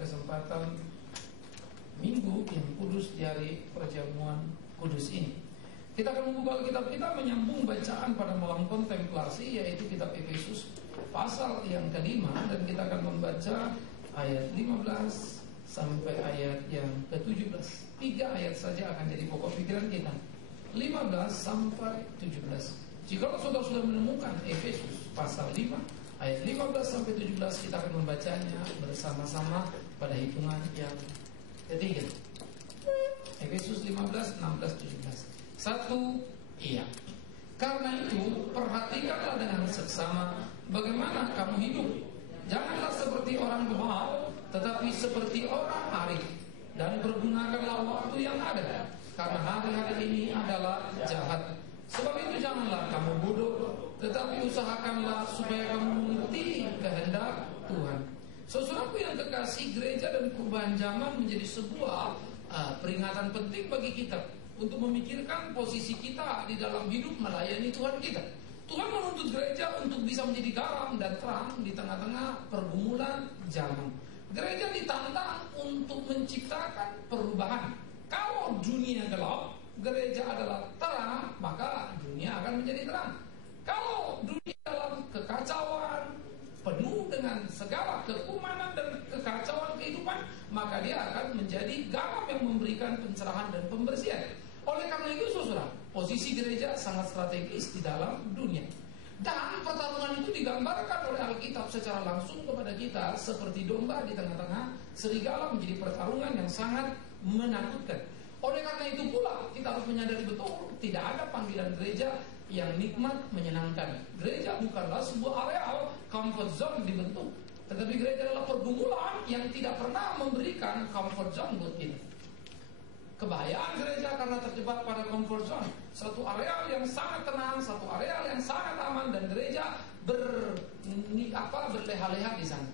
kesempatan Minggu yang kudus di hari perjamuan kudus ini. Kita akan membuka Alkitab kita menyambung bacaan pada malam kontemplasi, yaitu kitab Efesus pasal yang kelima, dan kita akan membaca ayat 15 sampai ayat yang ke-17. 3 ayat saja akan jadi pokok pikiran kita, 15 sampai 17. Jika saudara sudah menemukan Efesus pasal 5 ayat 15 sampai 17, kita akan membacanya bersama-sama pada hitungan yang ketiga. Efesus 15, 16, 17. 1. Iya. Karena itu perhatikanlah dengan seksama bagaimana kamu hidup. Janganlah seperti orang bebal, tetapi seperti orang arif. Dan pergunakanlah waktu yang ada, karena hari-hari ini adalah jahat. Sebab itu janganlah kamu bodoh, tetapi usahakanlah supaya kamu mengerti kehendak Tuhan. Saudaraku yang kekasih, gereja dan perubahan zaman menjadi sebuah peringatan penting bagi kita untuk memikirkan posisi kita di dalam hidup melayani Tuhan kita. Tuhan menuntut gereja untuk bisa menjadi garam dan terang di tengah-tengah pergumulan zaman. Gereja ditantang untuk menciptakan perubahan. Kalau dunia gelap, gereja adalah terang, maka dunia akan menjadi terang. Kalau dunia dalam kekacauan, penuh dengan segala kekumanan dan kekacauan kehidupan, maka dia akan menjadi garam yang memberikan pencerahan dan pembersihan. Oleh karena itu, saudara, posisi gereja sangat strategis di dalam dunia. Dan pertarungan itu digambarkan oleh Alkitab secara langsung kepada kita seperti domba di tengah-tengah serigala, menjadi pertarungan yang sangat menakutkan. Oleh karena itu pula kita harus menyadari betul, tidak ada panggilan gereja yang nikmat menyenangkan. Gereja bukanlah sebuah areal comfort zone dibentuk, tetapi gereja adalah pergumulan yang tidak pernah memberikan comfort zone buat kita. Kebahagiaan gereja karena terjebak pada comfort zone, satu areal yang sangat tenang, satu areal yang sangat aman, dan gereja berleha-leha di sana.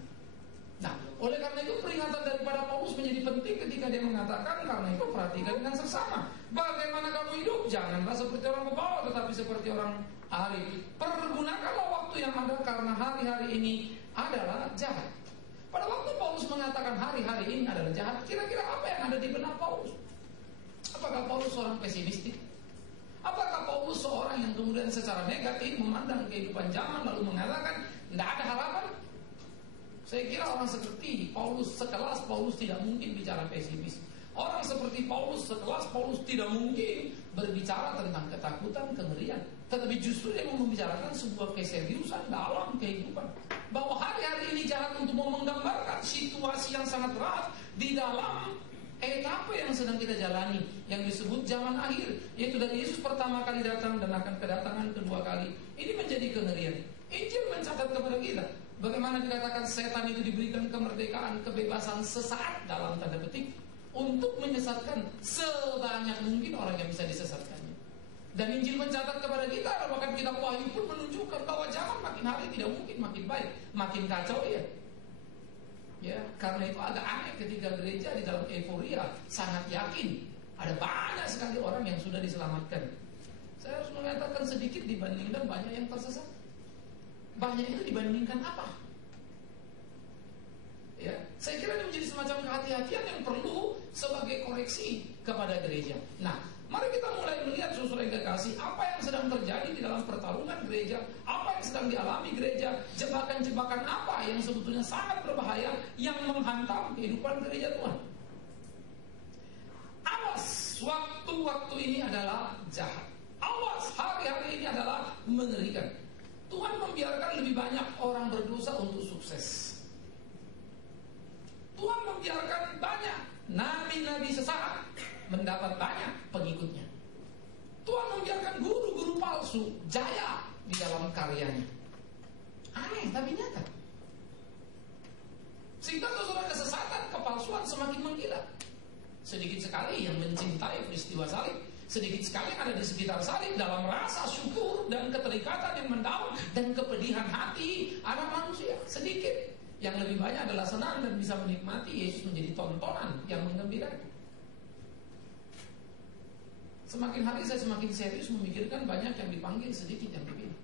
Nah, oleh karena itu peringatan daripada Paulus menjadi penting ketika dia mengatakan, karena itu perhatikan dengan seksama bagaimana kamu hidup. Janganlah seperti orang bebal, tetapi seperti orang arif. Pergunakanlah waktu yang ada, karena hari-hari ini adalah jahat. Pada waktu Paulus mengatakan hari-hari ini adalah jahat, kira-kira apa yang ada di benak Paulus? Apakah Paulus seorang pesimistik? Apakah Paulus seorang yang kemudian secara negatif memandang kehidupan zaman lalu mengatakan tidak ada harapan? Saya kira orang seperti Paulus, sekelas Paulus, tidak mungkin bicara pesimis. Orang seperti Paulus, sekelas Paulus, tidak mungkin berbicara tentang ketakutan, kengerian. Tetapi justru dia mau membicarakan sebuah keseriusan dalam kehidupan, bahwa hari-hari ini jahat, untuk mau menggambarkan situasi yang sangat berat di dalam etapa yang sedang kita jalani, yang disebut zaman akhir, yaitu dari Yesus pertama kali datang dan akan kedatangan kedua kali. Ini menjadi kengerian. Injil mencatat kepada kita bagaimana dikatakan setan itu diberikan kemerdekaan, kebebasan sesaat dalam tanda petik, untuk menyesatkan sebanyak mungkin orang yang bisa disesatkannya. Dan Injil mencatat kepada kita, bahkan kitab Wahyu pun menunjukkan bahwa zaman makin hari tidak mungkin makin baik, makin kacau ya. Ya, karena itu agak aneh ketika gereja di dalam euforia sangat yakin ada banyak sekali orang yang sudah diselamatkan. Saya harus mengatakan sedikit dibandingkan banyak yang tersesat. Banyak itu dibandingkan apa? Ya, saya kira ini menjadi semacam kehati-hatian yang perlu sebagai koreksi kepada gereja. Nah, mari kita mulai melihat, saudara yang kekasih, apa yang sedang terjadi di dalam pertarungan gereja, apa yang sedang dialami gereja, jebakan-jebakan apa yang sebetulnya sangat berbahaya yang menghantam kehidupan gereja Tuhan. Awas, waktu-waktu ini adalah jahat. Awas, hari-hari ini adalah mengerikan. Tuhan membiarkan lebih banyak orang berdosa untuk sukses. Tuhan membiarkan banyak nabi-nabi sesat mendapat banyak pengikutnya. Tuhan membiarkan guru-guru palsu jaya di dalam karyanya. Aneh tapi nyata. Sehingga saudara, kesesatan, kepalsuan semakin menggila. Sedikit sekali yang mencintai peristiwa salib, sedikit sekali yang ada di sekitar salib dalam rasa syukur dan keterikatan yang mendalam dan kepedihan hati anak manusia. Sedikit. Yang lebih banyak adalah senang dan bisa menikmati Yesus menjadi tontonan yang menggembirakan. Semakin hari saya semakin serius memikirkan banyak yang dipanggil, sedikit yang dipilih.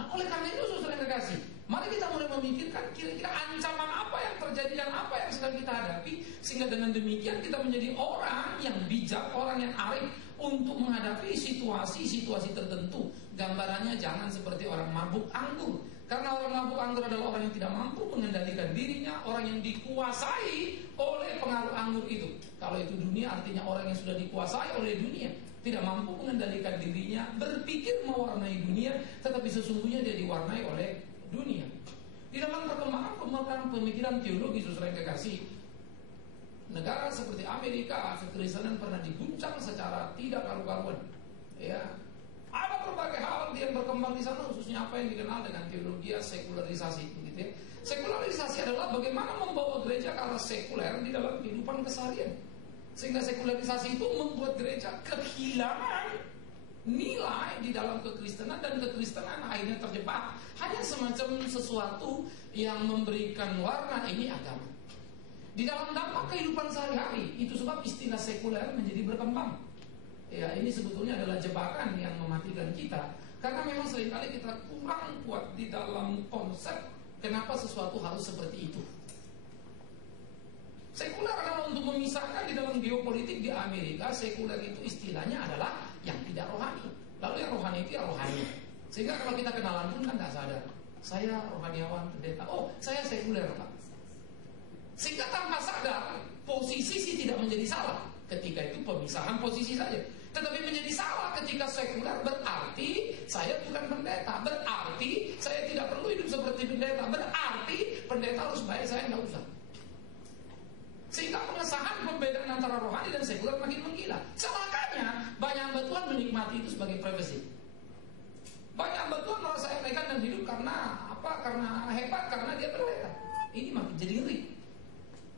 Nah, oleh karena itu saudara yang kekasih, mari kita mulai memikirkan kira-kira ancaman apa terjadi dan apa yang sedang kita hadapi, sehingga dengan demikian kita menjadi orang yang bijak, orang yang arif untuk menghadapi situasi-situasi tertentu. Gambarannya jangan seperti orang mabuk anggur, karena orang mabuk anggur adalah orang yang tidak mampu mengendalikan dirinya, orang yang dikuasai oleh pengaruh anggur itu. Kalau itu dunia, artinya orang yang sudah dikuasai oleh dunia, tidak mampu mengendalikan dirinya, berpikir mewarnai dunia, tetapi sesungguhnya dia diwarnai oleh dunia. Di dalam perkembangan pemikiran teologi, saudara yang kekasih, negara seperti Amerika, kekristenan pernah diguncang secara tidak karu-karuan. Ya, ada berbagai hal yang berkembang di sana, khususnya apa yang dikenal dengan teologi sekularisasi, gitu ya. Sekularisasi adalah bagaimana membawa gereja ke arah sekuler di dalam kehidupan keseharian, sehingga sekularisasi itu membuat gereja kehilangan nilai di dalam kekristenan, dan kekristenan akhirnya terjebak hanya semacam sesuatu yang memberikan warna ini agama. Di dalam dampak kehidupan sehari-hari, itu sebab istilah sekuler menjadi berkembang. Ya, ini sebetulnya adalah jebakan yang mematikan kita, karena memang seringkali kita kurang kuat di dalam konsep kenapa sesuatu harus seperti itu. Sekuler adalah untuk memisahkan di dalam geopolitik di Amerika. Sekuler itu istilahnya adalah yang tidak rohani. Lalu yang rohani itu ya rohani. Sehingga kalau kita kenalan pun kan tidak sadar, saya rohaniawan, pendeta, oh saya sekuler Pak. Sehingga tanpa sadar, posisi sih tidak menjadi salah. Ketika itu pemisahan posisi saja. Tetapi menjadi salah ketika sekuler, berarti saya bukan pendeta, berarti saya tidak perlu hidup seperti pendeta, berarti pendeta harus baik, saya nggak usah. Sehingga pengesahan pembedaan antara rohani dan sekuler makin menggila. Celakanya banyak hamba Tuhan menikmati itu sebagai privasi. Banyak hamba Tuhan merasa elegan dan hidup karena apa? Karena hebat, karena dia pendeta. Ini makin jadi ngeri.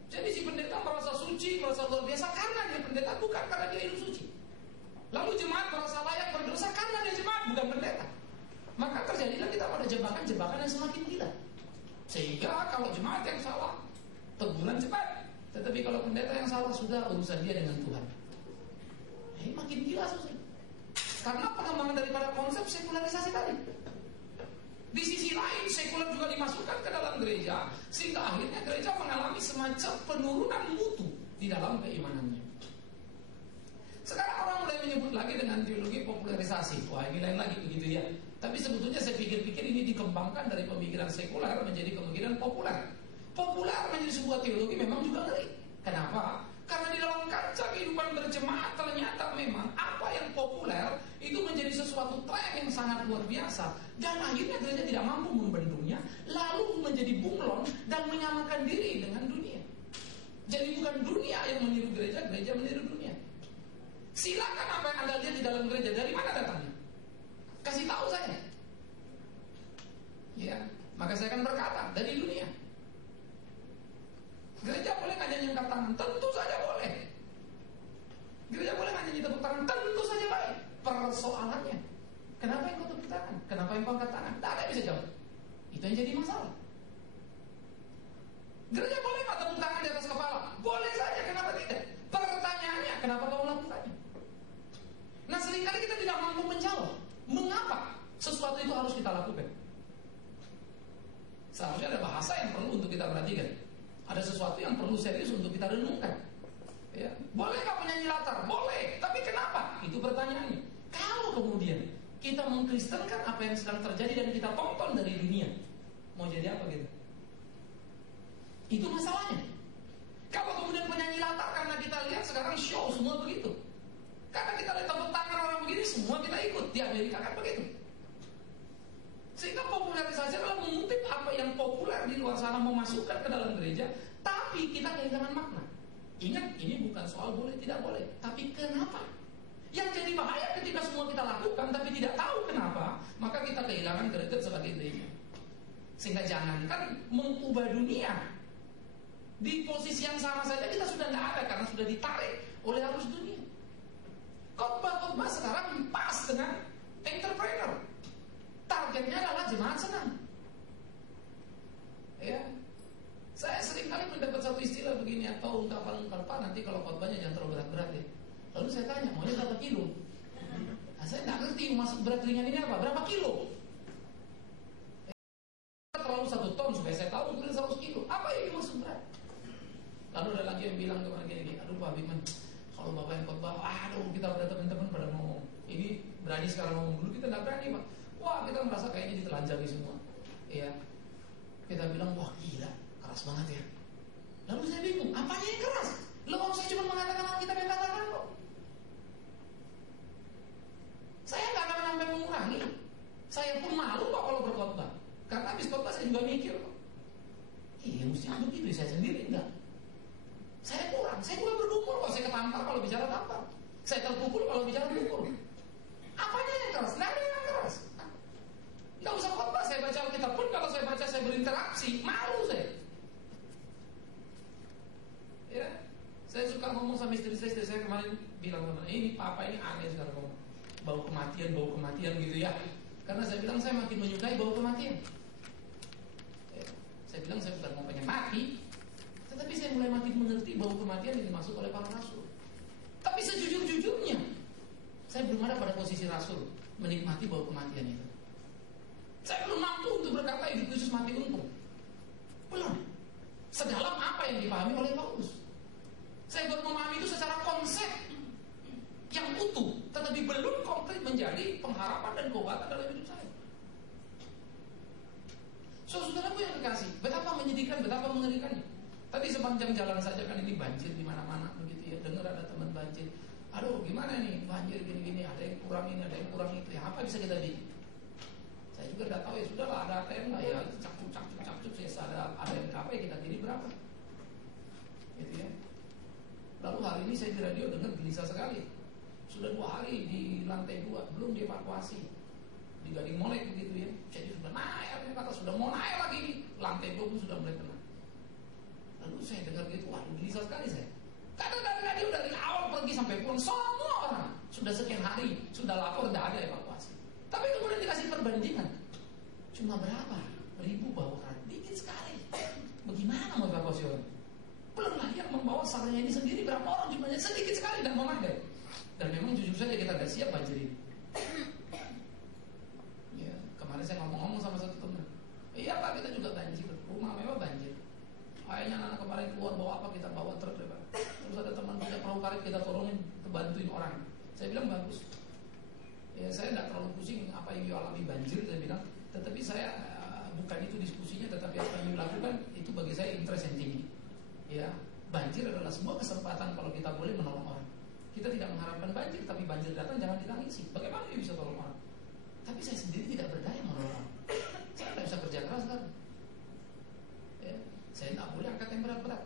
Jadi si pendeta merasa suci, merasa luar biasa karena dia pendeta, bukan karena dia hidup suci. Lalu jemaat merasa layak berdosa karena dia jemaat, bukan pendeta. Maka terjadilah kita pada jebakan-jebakan yang semakin gila. Sehingga kalau jemaat yang salah, teguran cepat. Tetapi kalau pendeta yang salah, sudah urusan dia dengan Tuhan. Ini makin gila susah. Karena pengembangan daripada konsep sekularisasi tadi. Di sisi lain, sekuler juga dimasukkan ke dalam gereja, sehingga akhirnya gereja mengalami semacam penurunan mutu di dalam keimanannya. Sekarang orang mulai menyebut lagi dengan teologi popularisasi. Wah, ini lain lagi begitu ya. Tapi sebetulnya saya pikir-pikir ini dikembangkan dari pemikiran sekuler menjadi pemikiran populer. Populer menjadi sebuah teologi memang juga ngeri. Kenapa? Karena di dalam kancah kehidupan berjemaat ternyata memang apa yang populer itu menjadi sesuatu tren yang sangat luar biasa, dan akhirnya gereja tidak mampu membendungnya, lalu menjadi bunglon dan menyamakan diri dengan dunia. Jadi bukan dunia yang meniru gereja, gereja meniru dunia. Silakan apa yang Anda lihat di dalam gereja, dari mana datangnya? Kasih tahu saya. Ya, maka saya akan berkata dari dunia. Gereja boleh nggak nyanyi tepuk tangan? Tentu saja boleh. Gereja boleh nggak nyanyi tepuk tangan? Tentu saja baik. Persoalannya, kenapa engkau tepuk tangan? Kenapa engkau angkat tangan? Tidak ada yang bisa jawab. Itu yang jadi masalah. Gereja boleh nggak tepuk tangan di atas kepala? Boleh saja, kenapa tidak? Pertanyaannya, kenapa kau melakukannya? Nah, seringkali kita tidak mampu menjawab mengapa sesuatu itu harus kita lakukan. Seharusnya ada bahasa yang perlu untuk kita perhatikan. Ada sesuatu yang perlu serius untuk kita renungkan. Ya. Boleh nggak penyanyi latar? Boleh. Tapi kenapa? Itu pertanyaannya. Kalau kemudian kita mengkristenkan apa yang sedang terjadi dan kita tonton dari dunia, mau jadi apa gitu? Itu masalahnya. Kalau kemudian penyanyi latar karena kita lihat sekarang show semua begitu. Karena kita lihat tepuk tangan orang begini, semua kita ikut. Di Amerika kan begitu. Sehingga popularisasi adalah mengutip apa yang populer di luar sana, memasukkan ke dalam gereja, tapi kita kehilangan makna. Ingat, ini bukan soal boleh tidak boleh, tapi kenapa? Yang jadi bahaya ketika semua kita lakukan tapi tidak tahu kenapa, maka kita kehilangan greget sebagai gereja. Sehingga jangankan mengubah dunia, di posisi yang sama saja kita sudah tidak ada karena sudah ditarik oleh arus dunia. Khotbah-khotbah sekarang pas dengan entrepreneur. Targetnya adalah jemaat senang. Ya, saya sering kali mendapat satu istilah begini atau ungkapan-ungkapan, nanti kalau khotbahnya jangan terlalu berat-berat ya. Lalu saya tanya, maunya berapa kilo? Nah, saya nggak ngerti masuk berat ringan ini apa, berapa kilo? Terlalu 1 ton supaya saya tahu kemudian 100 kilo. Apa yang dimaksud berat? Pak Bigman, kalau Bapak yang khotbah, aduh kita pada teman-teman pada ngomong. Ini berani sekarang ngomong, dulu kita nggak berani Pak. Wah kita merasa kayaknya ditelanjangi semua. Iya. Kita bilang, wah gila, keras banget ya. Lalu saya bingung, apanya yang keras? Loh saya cuma mengatakan apa kita katakan kok. Saya nggak akan sampai mengurangi. Saya pun malu kok kalau berkhotbah. Karena habis khotbah saya juga mikir kok. Iya mestinya begitu, saya sendiri enggak. Saya kurang, saya juga bergumul kok. Saya ketampar kalau bicara tampar. Saya terpukul kalau bicara pukul. Apanya yang keras? Nggak ada yang keras. Nggak usah khotbah, saya baca Alkitab pun kalau saya baca saya berinteraksi, malu saya. Ya, saya suka ngomong sama istri saya kemarin bilang sama ini papa ini aneh sekarang ngomong. Bau kematian gitu ya. Karena saya bilang saya makin menyukai bau kematian. Ya, saya bilang saya bukan mau pengen mati, tetapi saya mulai makin mengerti bau kematian yang dimaksud oleh para rasul. Tapi sejujur-jujurnya, saya belum ada pada posisi rasul menikmati bau kematian itu. Saya belum mampu untuk berkata hidup Yesus mati untung. Belum. Sedalam apa yang dipahami oleh Paulus. Saya baru memahami itu secara konsep yang utuh, tetapi belum konkret menjadi pengharapan dan kekuatan dalam hidup saya. Saudaraku yang kekasih, betapa menyedihkan, betapa mengerikannya. Tadi sepanjang jalan saja kan ini banjir di mana-mana begitu ya. Dengar ada teman banjir. Aduh, gimana nih banjir gini-gini, ada yang kurang ini, ada yang kurang itu. Ya, apa bisa kita bikin? Saya juga tidak tahu ya sudahlah ada ATM lah ya, cakcuk saya ada yang berapa ya kita pilih berapa. Gitu ya. Lalu hari ini saya di radio dengar gelisah sekali. Sudah 2 hari di lantai 2 belum dievakuasi. Di Gading Molek begitu ya. Jadi sudah naik, kata sudah mau naik lagi nih. Lantai 2 pun sudah mulai kena. Lalu saya dengar gitu, wah gelisah sekali saya. Kadang-kadang dia dari awal pergi sampai pulang semua orang sudah sekian hari sudah lapor tidak ada evakuasi. Tapi kemudian dikasih perbandingan, cuma berapa ribu bawa karet, dikit sekali. Bagaimana mau evakuasi orang? Belum lagi yang membawa saranya ini sendiri berapa orang jumlahnya sedikit sekali dan memadai. Dan memang jujur saja kita tidak siap banjir ini. Ya, kemarin saya ngomong-ngomong sama satu teman. Iya Pak, kita juga banjir, rumah mewah banjir. Akhirnya anak kemarin keluar bawa apa, kita bawa truk ya Pak. Terus ada teman punya perahu karet kita turunin, bantuin orang. Saya bilang bagus. Ya saya tidak terlalu pusing apa yang you alami banjir, saya bilang. Tetapi saya bukan itu diskusinya, tetapi apa yang you lakukan itu bagi saya interest yang tinggi. Ya, banjir adalah sebuah kesempatan kalau kita boleh menolong orang. Kita tidak mengharapkan banjir, tapi banjir datang jangan ditangisi. Bagaimana dia bisa tolong orang? Tapi saya sendiri tidak berdaya menolong orang. Saya tidak bisa kerja keras kan. Ya, saya tidak boleh angkat yang berat-berat.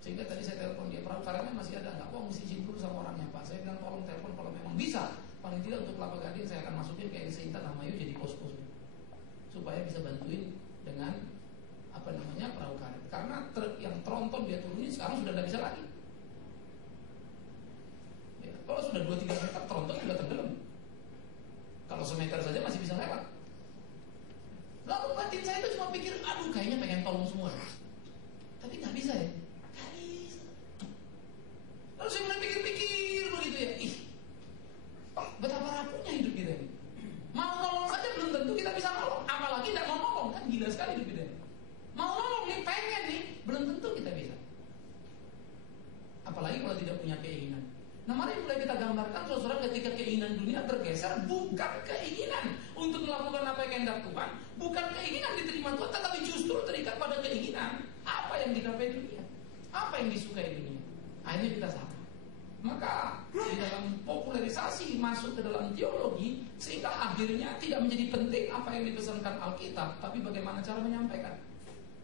Sehingga tadi saya telepon dia, perahu karetnya masih ada nggak? Wah mesti izin dulu sama orangnya Pak. Saya bilang tolong telepon kalau memang bisa. Paling tidak untuk Kelapa Gading saya akan masukin ke LC Intan Namayu jadi pos-pos supaya bisa bantuin dengan apa namanya perahu karet. Karena truk yang tronton dia turunin sekarang sudah tidak bisa lagi. Ya, kalau sudah 2-3 meter tronton sudah tenggelam. Kalau semeter saja masih bisa lewat. Lalu batin saya itu cuma pikir, aduh kayaknya pengen tolong semua. Tapi nggak bisa ya. Nggak bisa. Lalu saya mulai pikir-pikir begitu ya. Ih, betapa rapuhnya hidup kita ini. Mau nolong saja belum tentu kita bisa nolong. Apalagi tidak mau nolong, kan gila sekali hidup kita. Mau nolong nih, pengen nih, belum tentu kita bisa. Apalagi kalau tidak punya keinginan. Nah mari mulai kita gambarkan saudara ketika keinginan dunia bergeser, bukan keinginan untuk melakukan apa yang kehendak Tuhan, bukan keinginan diterima Tuhan, tetapi justru terikat pada keinginan apa yang digapai dunia, apa yang disukai dunia. Akhirnya kita salah. Maka di dalam popularisasi masuk ke dalam teologi, sehingga akhirnya tidak menjadi penting apa yang dipesankan Alkitab, tapi bagaimana cara menyampaikan.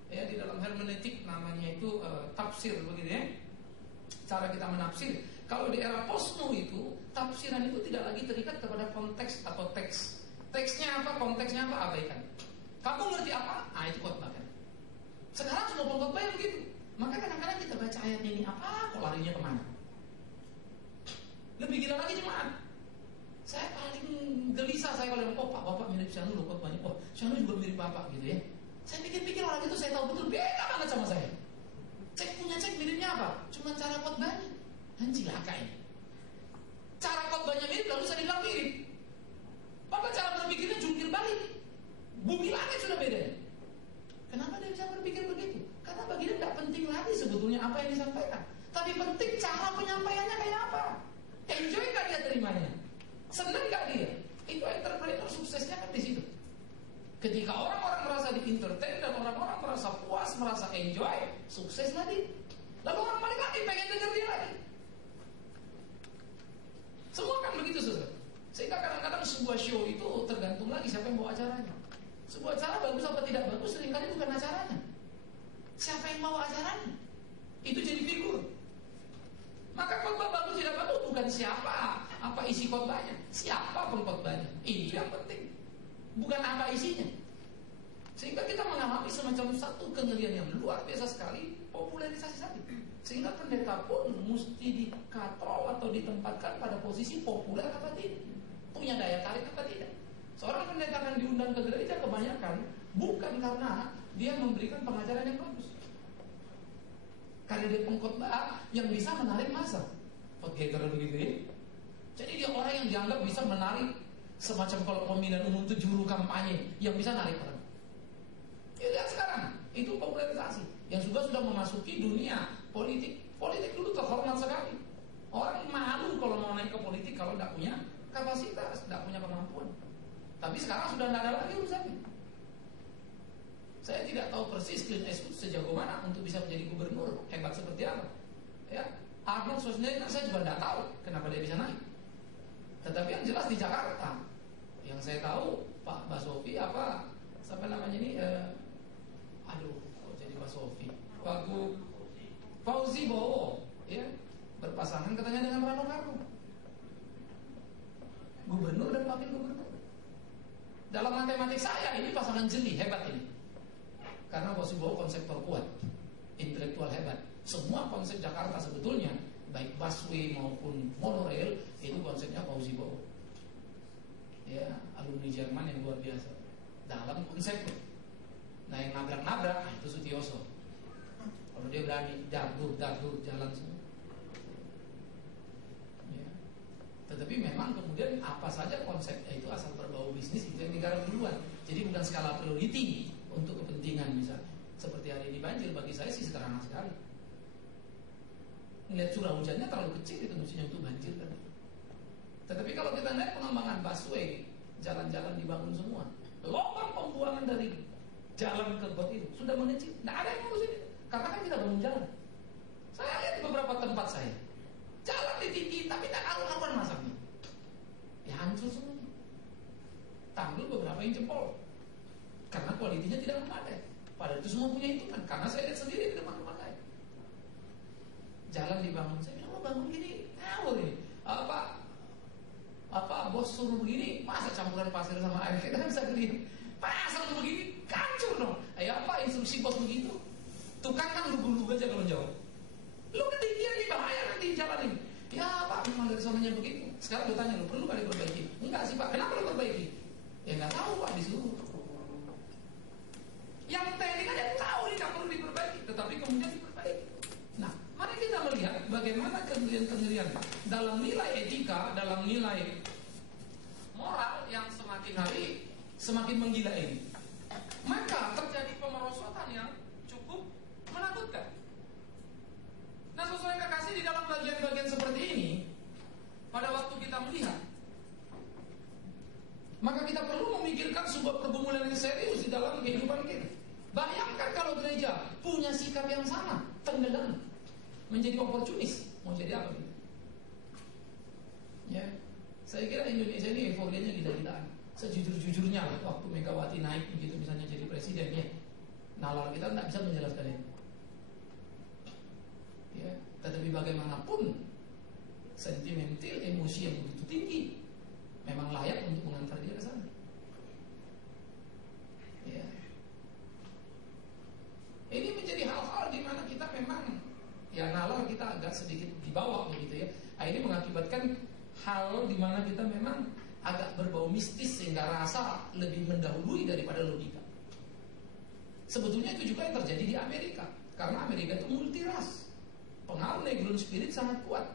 Ya, di dalam hermeneutik namanya itu tafsir begitu ya. Cara kita menafsir. Kalau di era posmo itu, tafsiran itu tidak lagi terikat kepada konteks atau teks. Teksnya apa, konteksnya apa, abaikan. Kamu ngerti apa? Ah itu khotbah kan. Sekarang semua khotbah yang begitu. Maka kadang-kadang kita baca ayatnya ini apa, kok larinya kemana? Lebih gila lagi jemaat. Saya paling gelisah saya kalau lihat, oh Pak, Bapak mirip Syanu loh khotbahnya. Oh, Syanu juga mirip Bapak gitu ya. Saya pikir-pikir orang itu saya tahu betul beda banget sama saya. Cek miripnya apa? Cuma cara khotbahnya. Dan cilaka ini. Cara khotbahnya mirip, lalu saya bilang mirip. Bapak cara berpikirnya jungkir balik. Bumi langit sudah beda. Kenapa dia bisa berpikir begitu? Karena bagi dia tidak penting lagi hati sebetulnya apa yang disampaikan. Tapi penting cara penyampaiannya kayak apa. Enjoy gak dia terimanya? Seneng gak dia? Itu entrepreneur suksesnya kan di situ. Ketika orang-orang merasa di-entertain dan orang-orang merasa puas, merasa enjoy, sukses lagi. Lalu orang balik lagi pengen denger dia lagi. Semua kan begitu, saudara. Sehingga kadang-kadang sebuah show itu tergantung lagi siapa yang bawa acaranya. Sebuah acara bagus apa tidak bagus seringkali bukan acaranya, siapa yang bawa acaranya. Itu jadi figur. Maka khotbah bagus tidak bagus bukan siapa, apa isi khotbahnya, siapa pengkhotbahnya. Itu yang penting, bukan apa isinya. Sehingga kita mengalami semacam satu kengerian yang luar biasa sekali, popularisasi tadi. Sehingga pendeta pun mesti dikatrol atau ditempatkan pada posisi populer apa tidak, punya daya tarik apa tidak. Seorang pendeta akan diundang ke gereja kebanyakan bukan karena dia memberikan pengajaran yang bagus, karena dia pengkhotbah yang bisa menarik massa. Podcaster begitu ya. Jadi dia orang yang dianggap bisa menarik, semacam kalau pemilihan umum itu juru kampanye yang bisa narik orang. Ya lihat sekarang, itu popularisasi yang sudah memasuki dunia politik. Politik dulu terhormat sekali. Orang malu kalau mau naik ke politik kalau tidak punya kapasitas, tidak punya kemampuan. Tapi sekarang sudah tidak ada lagi urusannya. Saya tidak tahu persis Clint Eastwood sejago mana untuk bisa menjadi gubernur, hebat seperti apa. Ya, Arnold Schwarzenegger saya juga tidak tahu kenapa dia bisa naik. Tetapi yang jelas di Jakarta, yang saya tahu Pak Basofi apa, sampai namanya ini, kok jadi Basofi, Pak Fauzi Bowo, ya, berpasangan katanya dengan Rano Karno, gubernur dan wakil gubernur. Dalam matematik saya ini pasangan jeli, hebat ini. Karena Fauzi Bowo konseptor kuat, intelektual hebat. Semua konsep Jakarta sebetulnya, baik busway maupun monorail, itu konsepnya Fauzi Bowo. Ya, alumni Jerman yang luar biasa dalam konsep. Nah, yang nabrak-nabrak itu Sutioso. Kalau dia berani dardur jalan semua. Ya. Tetapi memang kemudian apa saja konsepnya itu asal berbau bisnis itu yang digarap duluan. Jadi bukan skala priority untuk kepentingan misalnya. Seperti hari ini banjir bagi saya sih sederhana sekali. Melihat curah hujannya terlalu kecil itu mestinya untuk banjir kan. Tetapi kalau kita lihat pengembangan busway, jalan-jalan dibangun semua, lubang pembuangan dari jalan ke got itu sudah mengecil. Tidak ada yang ngurus ini. Karena kan kita bangun jalan. Saya lihat di beberapa tempat saya, jalan ditinggi tapi tak karuan masaknya. Ya hancur semuanya. Tanggul beberapa yang jempol. Karena kualitinya tidak memadai. Padahal itu semua punya hitungan. Karena saya lihat sendiri di depan rumah saya. Jalan dibangun. Saya bilang, bangun gini, ngawur ini. Apa bos suruh begini, masa campuran pasir sama air kita kan bisa gini. Pasang begini, hancur dong. Apa instruksi bos begitu? Tukang kan lugu-lugu aja kalau jawab. Lu ketinggian nih, bahaya nanti jalan ini. Ya Pak, memang dari sonanya begitu. Sekarang gue tanya, lu perlu kali perbaiki? Enggak sih Pak, kenapa lu perbaiki? Ya nggak tahu Pak, disuruh. Yang teknik aja tahu ini nggak perlu diperbaiki, tetapi kemudian diperbaiki. Nah, mari kita melihat bagaimana kengerian-kengerian dalam nilai etika, dalam nilai moral yang semakin hari semakin menggila ini. Maka terjadi pemerosotan yang cukup menakutkan. Nah, sesuai kekasih di dalam bagian-bagian seperti ini, pada waktu kita melihat, maka kita perlu memikirkan sebuah pergumulan yang serius di dalam kehidupan kita. Bayangkan kalau gereja punya sikap yang sama, tenggelam, menjadi oportunis, mau jadi apa gitu? Ya, saya kira Indonesia ini euforianya gila-gilaan. Sejujur-jujurnya lah, waktu Megawati naik begitu misalnya jadi presiden ya, nalar kita tidak bisa menjelaskan ini. Ya, tetapi bagaimanapun sentimental, emosi yang begitu tinggi memang layak untuk mengantar dia ke sana. Ya. Ini menjadi hal-hal di mana kita memang ya nalar kita agak sedikit di bawah begitu ya. Ini mengakibatkan hal di mana kita memang agak berbau mistis sehingga rasa lebih mendahului daripada logika. Sebetulnya itu juga yang terjadi di Amerika, karena Amerika itu multiras. Pengaruh Negron Spirit sangat kuat.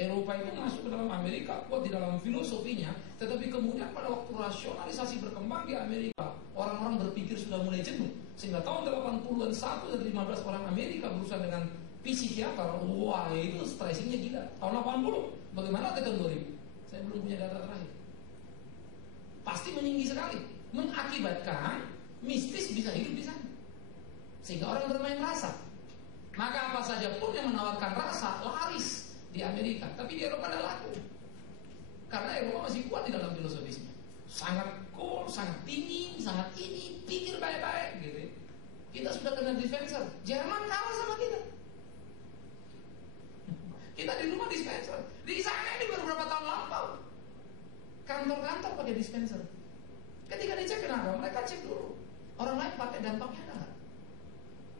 Eropa itu masuk ke dalam Amerika kuat di dalam filosofinya, Tetapi kemudian pada waktu rasionalisasi berkembang di Amerika, orang-orang berpikir sudah mulai jenuh. Sehingga tahun 80-an 1 dari 15 orang Amerika berusaha dengan psikiater. Wah, itu stressingnya gila. Tahun 80, bagaimana ke tahun 2000? Saya belum punya data terakhir. Pasti meninggi sekali, mengakibatkan mistis bisa hidup di sana. Sehingga orang bermain rasa. Maka apa saja pun yang menawarkan rasa laris di Amerika, tapi di Eropa tidak laku. Karena Eropa masih kuat di dalam filosofisnya. Sangat cool, sangat dingin, sangat ini, pikir baik-baik gitu. Kita sudah kena dispenser. Jerman kalah sama kita. Kita di rumah dispenser. Di sana ini baru berapa tahun lampau. Kantor-kantor pakai dispenser. Ketika dicek kenapa? Mereka cek dulu. Orang lain pakai dampaknya ada.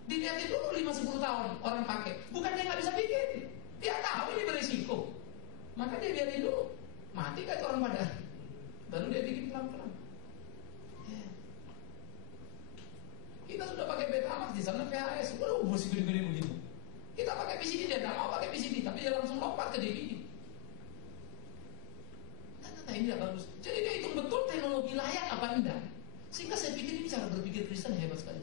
Dilihatin dulu 5-10 tahun orang pakai. Bukan dia nggak bisa bikin. Dia tahu ini berisiko. Maka dia biarin dulu. Mati kan orang pada. Baru dia bikin pelan-pelan. Ya. Kita sudah pakai Betamax di sana VHS. Waduh, masih gede-gede begini. Kita pakai PCD, dia tidak mau pakai PCD, tapi dia langsung lompat ke DVD. Nah, ini tidak bagus. Jadi dia hitung betul teknologi layak apa enggak. Sehingga saya pikir ini cara berpikir Kristen hebat sekali.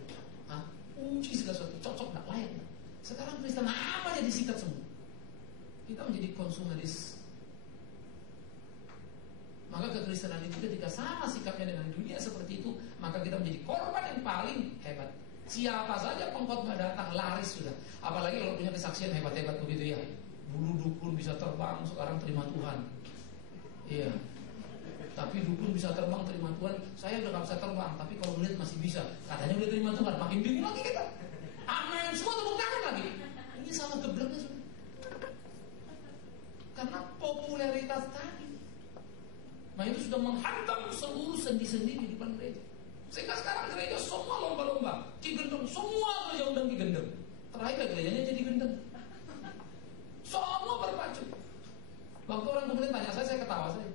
Uji segala sesuatu, cocok enggak, layak enggak. Sekarang Kristen apa aja disikat semua. Kita menjadi konsumeris. Maka kekristenan itu ketika sama sikapnya dengan dunia seperti itu, maka kita menjadi korban yang paling hebat. Siapa saja pengkhotbah datang laris sudah. Apalagi kalau punya kesaksian hebat-hebat begitu ya. Dulu dukun bisa terbang, sekarang terima Tuhan. Iya. Tapi dukun bisa terbang, terima Tuhan. Saya udah gak bisa terbang, tapi kalau melihat masih bisa. Katanya udah terima Tuhan, makin bingung lagi kita. Amin, semua tepuk tangan lagi. Ini sama gebleknya sudah. Karena popularitas tadi. Nah itu sudah menghantam seluruh sendi-sendi di depan gereja. Sehingga sekarang gereja semua lomba-lomba. Ki Gendeng, semua gereja undang Ki Gendeng. Terakhir gerejanya jadi gendeng. Semua berpacu. Waktu orang kemudian tanya saya ketawa saya.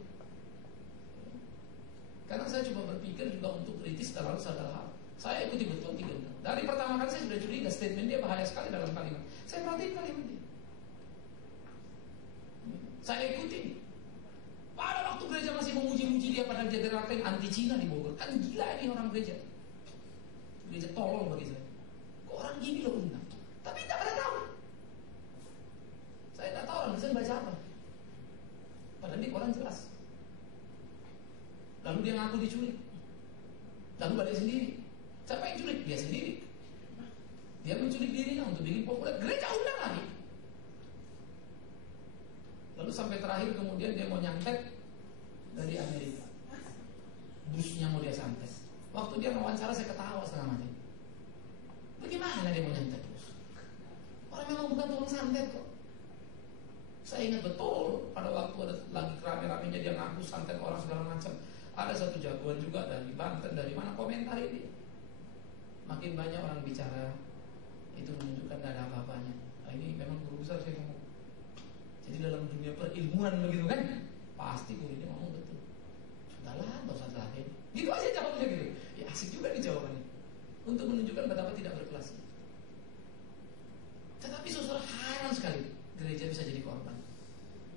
Karena saya coba berpikir juga untuk kritis dalam segala hal. Saya ikuti betul Ki Gendeng. Dari pertama kali saya sudah curiga statement dia bahaya sekali dalam kalimat. Saya perhatiin kalimat dia. Saya ikuti. Pada waktu gereja masih memuji-muji dia pada general anti Cina di Bogor. Kan gila ini orang gereja. Gereja tolol bagi saya. Kok orang gini loh undang. Tapi tidak pada tahu. Saya tidak tahu orang Kristen baca apa. Padahal di Quran jelas. Lalu dia ngaku diculik. Lalu balik sendiri. Siapa yang culik? Dia sendiri. Dia menculik dirinya untuk bikin populer. Gereja undang lagi. Lalu sampai terakhir kemudian dia mau nyantet dari Amerika. Busnya mau dia santet. Waktu dia wawancara saya ketawa setengah mati. Bagaimana dia mau nyantet bus? Orang memang bukan tukang santet kok. Saya ingat betul pada waktu ada lagi rame-ramenya dia ngaku santet orang segala macam. Ada satu jagoan juga dari Banten, dari mana komentar ini. Makin banyak orang bicara, itu menunjukkan tidak ada apa-apanya. Nah, ini memang guru besar saya ngomong. Jadi dalam dunia perilmuan begitu kan, pasti guru ini ngomong betul. Sudahlah, gak usah telaten. Gitu aja jawabnya gitu. Ya asik juga nih jawabannya. Untuk menunjukkan betapa tidak berkelas. Tetapi saudara heran sekali gereja bisa jadi korban.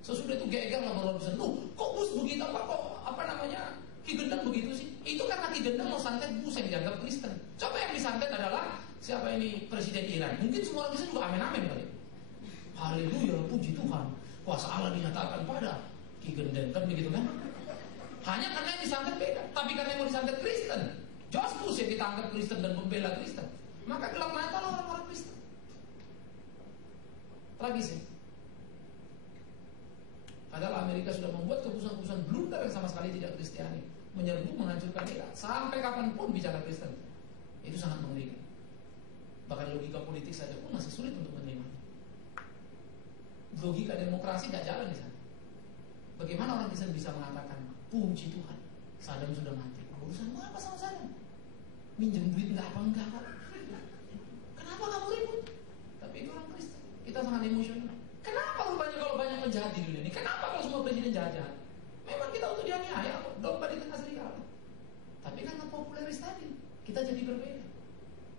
Sesudah itu geger lah berurusan. Kok bus begitu apa namanya Ki Gendeng begitu sih? Itu karena Ki Gendeng mau santet bus yang dianggap Kristen. Coba yang disantet adalah siapa ini presiden Iran. Mungkin semua orang Kristen juga amin-amin kali. Haleluya, puji Tuhan. Kuasa Allah dinyatakan pada Ki Gendeng, kan begitu kan? Hanya karena yang disantet beda. Tapi karena yang mau disantet Kristen, George Bush yang ditangkap Kristen dan membela Kristen, maka gelap mata orang-orang Kristen. Tragis ya. Padahal Amerika sudah membuat keputusan-keputusan blunder yang sama sekali tidak Kristiani, menyerbu, menghancurkan Irak. Sampai kapanpun bicara Kristen, itu sangat mengerikan. Bahkan logika politik saja pun masih sulit untuk menerima. Logika demokrasi tidak jalan di sana. Bagaimana orang Kristen bisa mengatakan puji Tuhan, Saddam sudah mati? Urusanmu apa sama Saddam? Minjem duit nggak apa enggak kok? Kenapa kamu ribut? Tapi itu orang Kristen. Kita sangat emosional. Kenapa rupanya kalau banyak penjahat di dunia ini? Kenapa kalau semua presiden jahat-jahat? Memang kita untuk dianiaya kok, domba di tengah serigala. Tapi karena populeris tadi, kita jadi berbeda.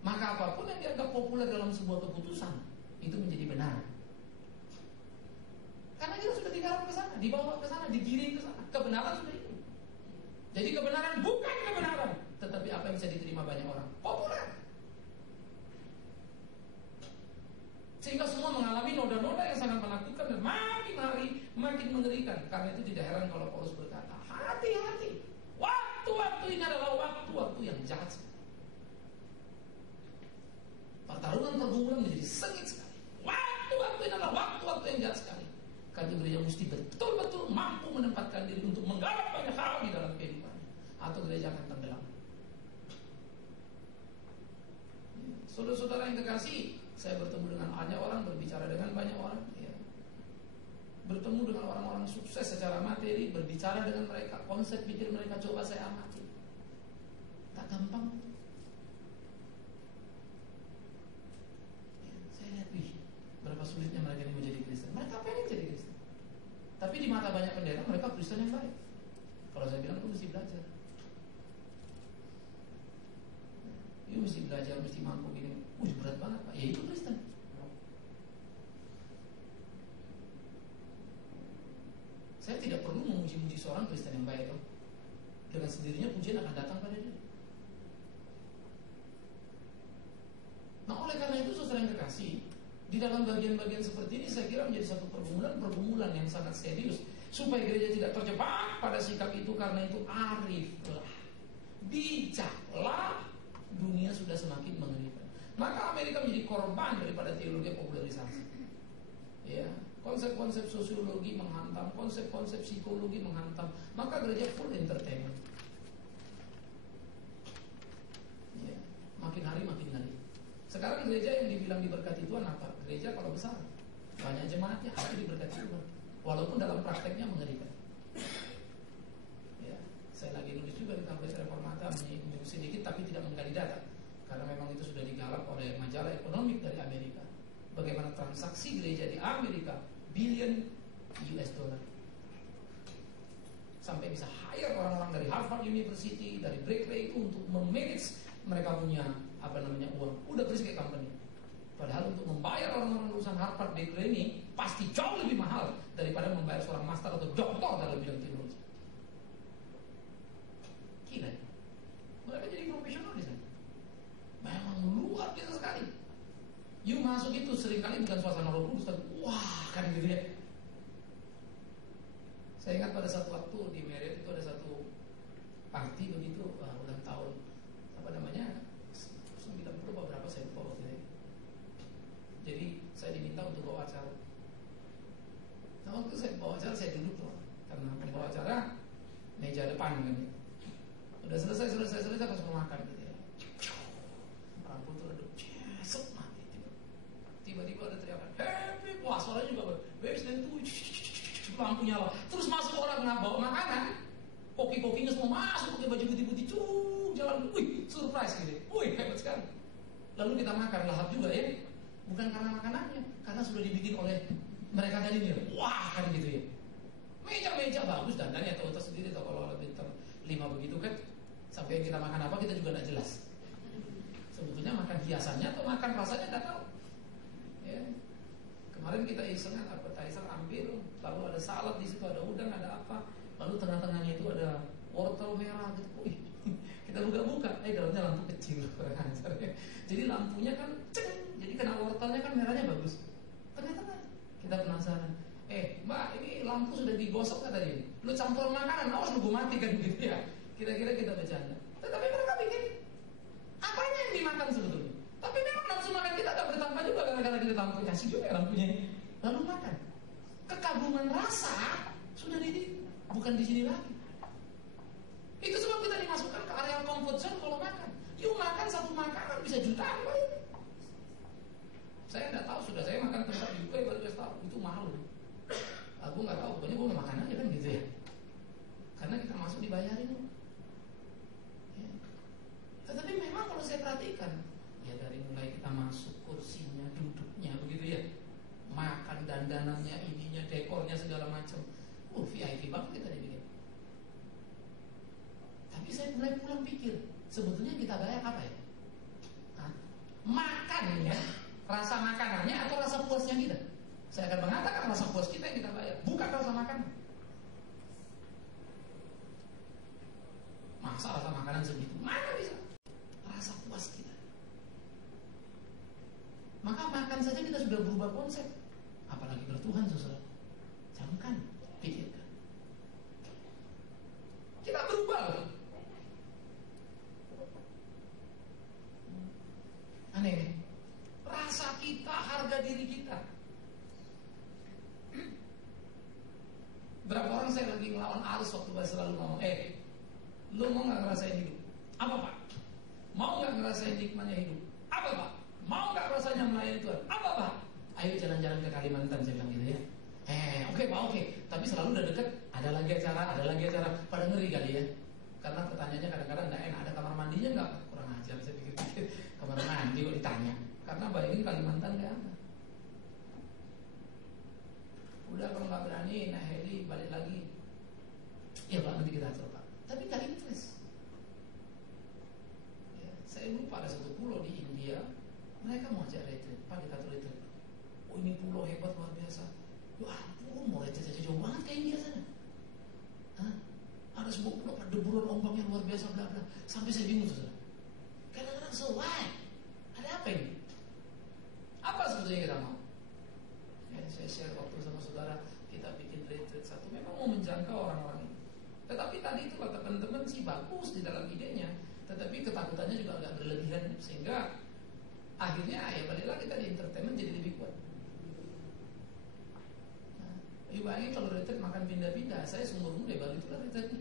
Maka apapun yang dianggap populer dalam sebuah keputusan, itu menjadi benar. Karena kita sudah digarap ke sana, dibawa ke sana, digiring ke sana. Kebenaran sudah itu. Jadi kebenaran bukan kebenaran, tetapi apa yang bisa diterima banyak orang, populer. Sehingga semua mengalami noda-noda yang sangat menakutkan dan makin hari makin mengerikan. Karena itu tidak heran kalau Paulus berkata, hati-hati, waktu-waktu ini adalah waktu-waktu yang jahat. Pertarungan pergumulan menjadi sengit sekali. Waktu-waktu ini adalah waktu-waktu yang jahat sekali. Karena gereja mesti betul-betul mampu menempatkan diri untuk menggarap banyak hal di dalam kehidupannya, atau gereja akan tenggelam. Saudara-saudara yang kekasih, saya bertemu dengan banyak orang, berbicara dengan banyak orang, ya. Bertemu dengan orang-orang sukses secara materi, berbicara dengan mereka, konsep pikir mereka coba saya amati. Tak gampang. Ya, saya lihat, berapa sulitnya mereka ini menjadi Kristen. Mereka pengen jadi Kristen, tapi di mata banyak pendeta mereka Kristen yang baik. Kalau saya bilang, lu mesti belajar. You mesti belajar, mesti mampu gini. Berat banget Pak. Ya itu Kristen. Saya tidak perlu memuji-muji seorang Kristen yang baik. Dengan sendirinya pujian akan datang pada dia. Nah oleh karena itu saudara yang kekasih, di dalam bagian-bagian seperti ini saya kira menjadi satu pergumulan yang sangat serius, supaya gereja tidak terjebak pada sikap itu. Karena itu ariflah, bijaklah. Dunia sudah semakin mengerikan. Maka Amerika menjadi korban daripada teologi popularisasi. Ya, konsep-konsep sosiologi menghantam, konsep-konsep psikologi menghantam. Maka gereja full entertainment. Ya, makin hari makin ngeri. Sekarang gereja yang dibilang diberkati Tuhan apa? Gereja kalau besar, banyak jemaatnya, tapi diberkati Tuhan. Walaupun dalam prakteknya mengerikan. Ya. Saya lagi nulis juga di Kampus Reformata, menyinggung sedikit tapi tidak menggali data, karena memang itu sudah digarap oleh majalah ekonomi dari Amerika. Bagaimana transaksi gereja di Amerika billion US dollar, sampai bisa hire orang-orang dari Harvard University, dari Berkeley itu untuk memanage mereka punya uang. Udah berisik kayak company. Padahal untuk membayar orang-orang lulusan Harvard Berkeley ini pasti jauh lebih mahal daripada membayar seorang master atau doktor dalam bidang teologi. Gila. Mereka jadi profesional di sana. Memang luar biasa sekali. You masuk itu seringkali bukan suasana Roh Kudus, tapi wah kan gitu ya. Saya ingat pada satu waktu di Marriott itu ada satu party begitu, ulang tahun 90 berapa saya lupa waktu itu. Jadi saya diminta untuk bawa acara. Nah waktu saya bawa acara saya duduk tuh, karena pembawa acara meja depan kan. Udah selesai langsung makan gitu ya. Lampu tuh redup, cesek mati. Tiba-tiba ada teriakan, happy, wah suaranya juga bagus dan tuh lampu nyala. Terus masuk orang bawa makanan, koki-kokinya semua masuk pakai baju putih-putih, jalan, wih surprise gitu, wih hebat sekali. Lalu kita makan, lahap juga ya. Bukan karena makanannya, karena sudah dibikin oleh mereka tadi dia. Wah kan gitu ya. Meja-meja bagus, dandannya tahu sendiri, atau kalau lebih terlima begitu kan. Sampai kita makan apa kita juga tidak jelas. Sebetulnya makan hiasannya atau makan rasanya tidak tahu. Ya. Kemarin kita isengkan appetizer ambil, lalu ada salad di situ, ada udang, ada apa, lalu tengah-tengahnya itu ada wortel merah gitu. Wih, kita buka-buka, dalamnya lampu kecil, kurang ajar ya. Jadi lampunya kan ceng, jadi kena wortelnya kan merahnya bagus. Tengah-tengah kita penasaran. Mbak, ini lampu sudah digosok kan tadi? Lu campur makanan, awas lu gue mati kan gitu ya. Kira-kira kita bercanda. Tetapi mereka bikin apanya yang dimakan sebetulnya. Tapi memang nafsu makan kita gak bertambah juga karena kita tampil kasih juga lampunya. Lalu makan. Kekaguman rasa sudah bukan di sini lagi. Itu sebab kita dimasukkan ke area comfort zone kalau makan. Yuk makan satu makanan bisa jutaan Pak. Saya nggak tahu, sudah saya makan tempat di UK baru saya tahu itu mahal. Aku nggak tahu, pokoknya gue mau makan aja kan gitu ya. Karena kita masuk dibayarin. Ya. Tetapi memang kalau saya perhatikan, ya dari mulai kita masuk kursinya, duduknya begitu ya, makan dandanannya, ininya, dekornya segala macam, VIP banget kita dibikin. Tapi saya mulai pulang pikir, sebetulnya kita bayar apa ya? Makannya, rasa makanannya atau rasa puasnya kita? Saya akan mengatakan rasa puas kita yang kita bayar, bukan rasa makan. masa rasa makanan segitu? Mana bisa? Rasa puas kita. Maka makan saja kita sudah berubah konsep. Apalagi bertuhan, saudara. Camkan, pikirkan. Kita berubah loh. Aneh nih. Rasa kita, harga diri kita. Berapa orang saya lagi ngelawan arus waktu saya selalu ngomong, lu mau gak ngerasain hidup? Apa Pak? Mau gak ngerasain nikmatnya hidup? Apa Pak? Mau gak rasanya melayani Tuhan? Apa Pak? Ayo jalan-jalan ke Kalimantan, saya bilang gitu ya. Oke Pak, oke. Tapi selalu udah deket, ada lagi acara. Pada ngeri kali ya. Karena pertanyaannya kadang-kadang gak enak. Ada kamar mandinya gak? Kurang ajar, saya pikir-pikir. Kamar mandi kok ditanya. Karena bayangin Kalimantan kayak apa? Udah kalau nggak berani naik heli balik lagi. Ya Pak, nanti kita atur Pak. Tapi nggak interest. Ya, saya lupa ada satu pulau di India, mereka mau ajak retreat. Pak, kita atur retreat. Oh ini pulau hebat luar biasa. Wah, pulau mau retreat aja jauh banget kayak India sana. Hah? Ada sebuah pulau deburan ombaknya luar biasa bla bla. Sampai saya bingung tuh. Kadang-kadang so why? Ada apa ini? Apa sebetulnya kita mau? Ya, saya share waktu sama saudara, kita bikin retreat satu, memang mau menjangkau orang-orang ini. Tetapi tadi itu kata teman-teman sih bagus di dalam idenya, tetapi ketakutannya juga agak berlebihan, sehingga akhirnya ya balik lagi tadi entertainment jadi lebih kuat. Nah, bayangin kalau retreat makan pindah-pindah, saya seumur-umur baru itulah retreatnya.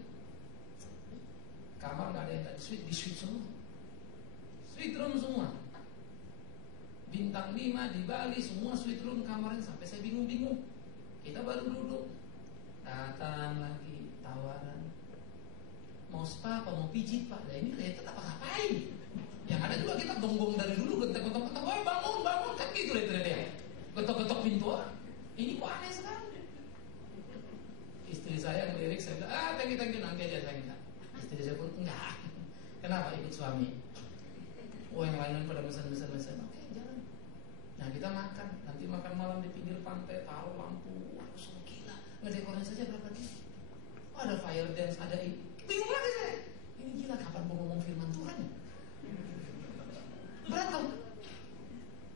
Kamar nggak ada yang di suite semua, suite room semua. Bintang 5 di Bali, semua suite room kamarnya, sampai saya bingung-bingung. Kita baru duduk, datang lagi tawaran, mau spa apa mau pijit Pak? Nah ini retreat apa ngapain? Yang ada juga kita gonggong dari dulu, getok-getok, woi bangun, kan gitu retreat ya. Getok-getok pintu, ini kok aneh sekali. Istri saya ngelirik, saya bilang, thank you, nanti aja saya minta. Istri saya pun enggak. Kenapa ikut suami? Oh yang lain pada mesen. Oke, jalan. Nah kita makan, nanti makan malam di pinggir pantai, taruh lampu, wah semua gila. Ngedekornya saja berapa dia? Oh, ada fire dance, ada ini. Bingung lagi saya. Ini gila, kapan mau ngomong firman Tuhan? Berantem.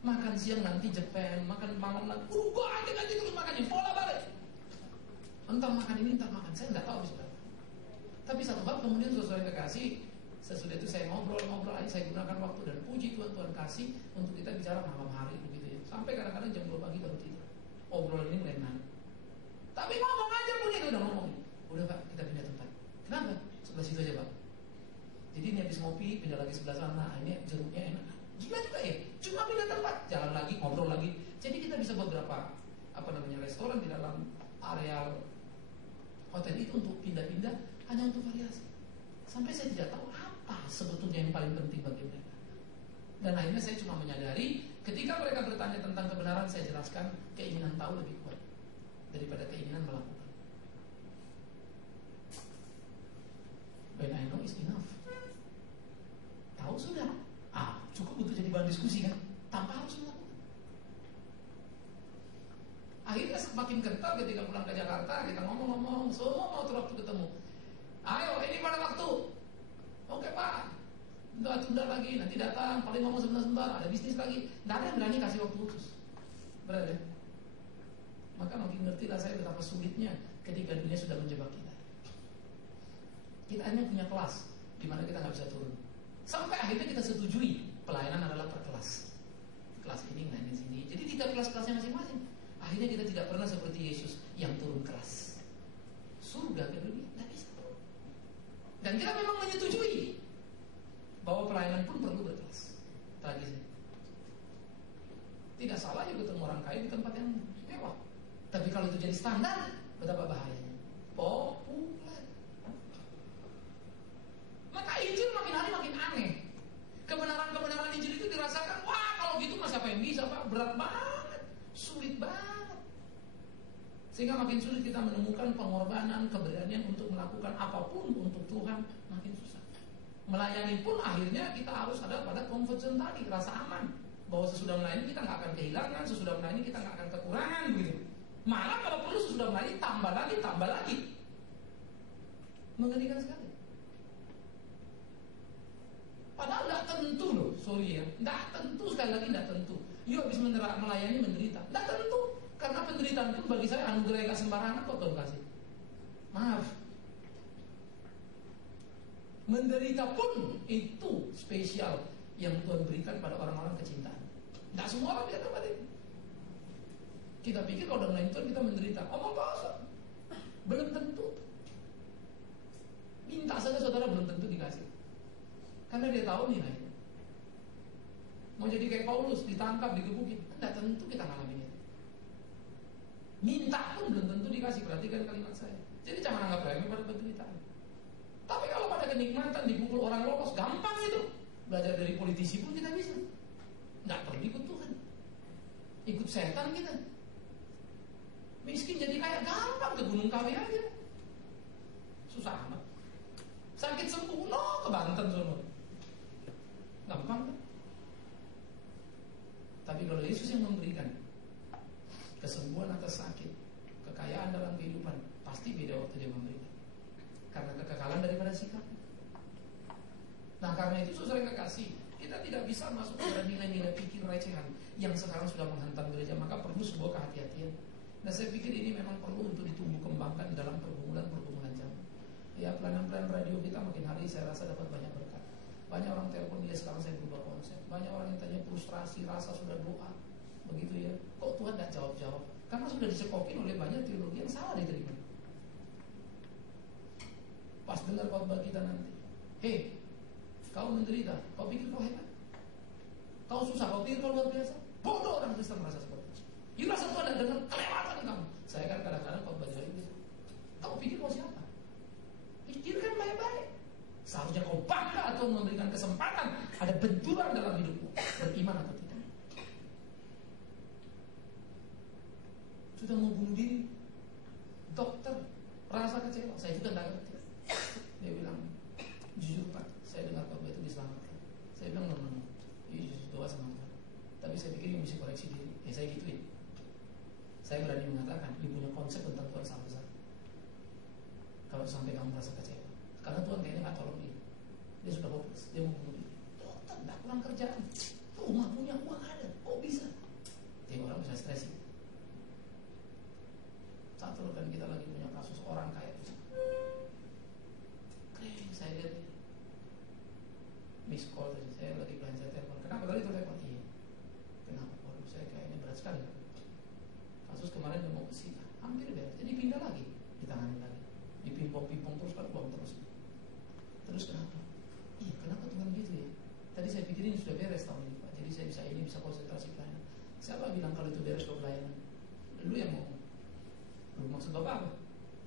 Makan siang nanti Jepang, makan malam lagi. Ganti terus makannya, pola balik. Entah makan ini, entah makan. Saya nggak tahu bisa. Tapi satu hal kemudian sesuai kekasih. Sesudah itu saya ngobrol aja, saya gunakan waktu dan puji Tuhan kasih untuk kita bicara malam hari begitu ya. Sampai kadang-kadang jam 2 pagi baru tidur. Obrolan ini mulai naik. Tapi ngomong aja pun itu udah ngomong. Udah Pak, kita pindah tempat. Kenapa? Sebelah situ aja Pak. Jadi ini habis ngopi, pindah lagi sebelah sana. Ini jeruknya enak. Gila juga ya. Cuma pindah tempat, jalan lagi, ngobrol lagi. Jadi kita bisa buat berapa restoran di dalam areal hotel itu untuk pindah-pindah hanya untuk variasi. Sampai saya tidak tahu apa sebetulnya yang paling penting bagi mereka. Dan akhirnya saya cuma menyadari ketika mereka bertanya tentang kebenaran, saya jelaskan keinginan tahu lebih kuat daripada keinginan melakukan. When I know is enough. Tahu sudah, cukup untuk jadi bahan diskusi kan, tanpa harus melakukan. Akhirnya semakin kental ketika pulang ke Jakarta, kita ngomong-ngomong, semua mau waktu ketemu. Ayo, ini pada waktu. Oke Pak, tunda lagi, nanti datang, paling ngomong sebentar, ada bisnis lagi. Tidak ada yang berani kasih waktu khusus. Berada. Maka makin ngertilah saya betapa sulitnya ketika dunia sudah menjebak kita. Kita hanya punya kelas di mana kita nggak bisa turun. Sampai akhirnya kita setujui pelayanan adalah per kelas. Kelas ini, nah ini sini. Jadi tidak kelas-kelasnya masing-masing. Akhirnya kita tidak pernah seperti Yesus yang turun kelas. Surga ke dunia, tidak bisa. Dan kita memang menyetujui bahwa pelayanan pun perlu berkelas. Tragis. Tidak salah juga ketemu orang kaya di tempat yang mewah. Tapi kalau itu jadi standar, betapa bahayanya. Populer. Maka Injil makin hari makin aneh. Kebenaran-kebenaran Injil itu dirasakan, wah kalau gitu mas siapa yang bisa Pak? Berat banget, sulit banget. Sehingga makin sulit kita menemukan pengorbanan, keberanian untuk melakukan apapun untuk Tuhan, makin susah. Melayani pun akhirnya kita harus ada pada comfort zone tadi, rasa aman. Bahwa sesudah melayani kita nggak akan kehilangan, sesudah melayani kita nggak akan kekurangan begitu. Malah kalau perlu sesudah melayani tambah lagi. Mengerikan sekali. Padahal tidak tentu loh, sorry ya, tidak tentu, sekali lagi tidak tentu. You habis melayani menderita, tidak tentu. Karena penderitaan itu bagi saya anugerah yang gak sembarangan kok Tuhan kasih. Maaf, menderita pun itu spesial yang Tuhan berikan pada orang-orang kecintaan. Tidak semua orang bisa dapat itu. Kita pikir kalau dalam Tuhan kita menderita, omong kosong. Belum tentu. Minta saja saudara belum tentu dikasih. Karena dia tahu nilainya. Mau jadi kayak Paulus, ditangkap, digebukin, tidak tentu kita ngalamin itu. Minta pun belum tentu dikasih. Perhatikan kalimat saya. Jadi jangan anggap remeh pada penderitaan. Tapi kalau pada kenikmatan dipukul orang lolos, gampang itu. Belajar dari politisi pun kita bisa. Tidak perlu ikut Tuhan, ikut setan kita. Miskin jadi kaya gampang, ke Gunung Kawi aja. Susah amat. Sakit sembuh, ke Banten semua. Gampang kan? Tapi kalau Yesus yang memberikan kesembuhan atas sakit, kekayaan dalam kehidupan, pasti beda waktu dia memberikan. Karena kekekalan daripada sikap. Nah karena itu saudara yang kekasih, kita tidak bisa masuk pada nilai-nilai pikir recehan yang sekarang sudah menghantam gereja. Maka perlu sebuah kehati-hatian. Nah saya pikir ini memang perlu untuk ditumbuh kembangkan dalam pergumulan zaman. Ya pelayanan radio kita makin hari saya rasa dapat banyak berkat. Banyak orang telepon dia sekarang saya berubah konsep. Banyak orang yang tanya frustrasi, rasa sudah doa, begitu ya. Kok Tuhan tidak jawab-jawab? Karena sudah dicekokin oleh banyak teologi yang salah diterima. Pas dengar khotbah kita nanti, hei, kau menderita, kau pikir kau hebat? Kau susah, kau pikir kau luar biasa? Bodoh orang Kristen merasa seperti itu. You rasa Tuhan tidak dengar kelewatan kamu. Saya kan kadang-kadang khotbah juga. Kau pikir kau siapa? Pikirkan baik-baik. Seharusnya kau bangga atau memberikan kesempatan ada benturan dalam hidupmu, beriman atau tidak. Sudah mau bunuh diri, dokter rasa kecewa. Saya juga tidak ngerti. Dia bilang, jujur Pak, saya dengar khotbah itu diselamatkan. Saya bilang, no, jujur doa sama Tuhan. Tapi saya pikir you mesti koreksi diri. Saya gituin. Saya berani mengatakan, you punya konsep tentang Tuhan sangat besar. Kalau sampai kamu merasa kecewa, karena Tuhan kayaknya nggak tolong dia sudah fokus, dia mau bunuh diri. Dokter nggak kurang kerjaan, rumah punya, uang ada, kok bisa? Dia orang bisa stres. Satu rekan kita lagi punya kasus orang kaya itu. Keren, saya lihat miss call tadi, saya lagi belanja telepon. Kenapa tadi telepon? Iya. Kenapa? Waduh, saya kayaknya berat sekali. Kasus kemarin dia mau ke sini, hampir beres, jadi pindah lagi, ditangani lagi. Dipimpong-pimpong terus kan uang terus. Terus kenapa? Iya, kenapa Tuhan gitu ya? Tadi saya pikir ini sudah beres tahun ini Pak. Jadi saya bisa konsentrasi pelayanan. Siapa bilang kalau itu beres kalau pelayanan? Lu yang mau. Lu maksud Bapak apa?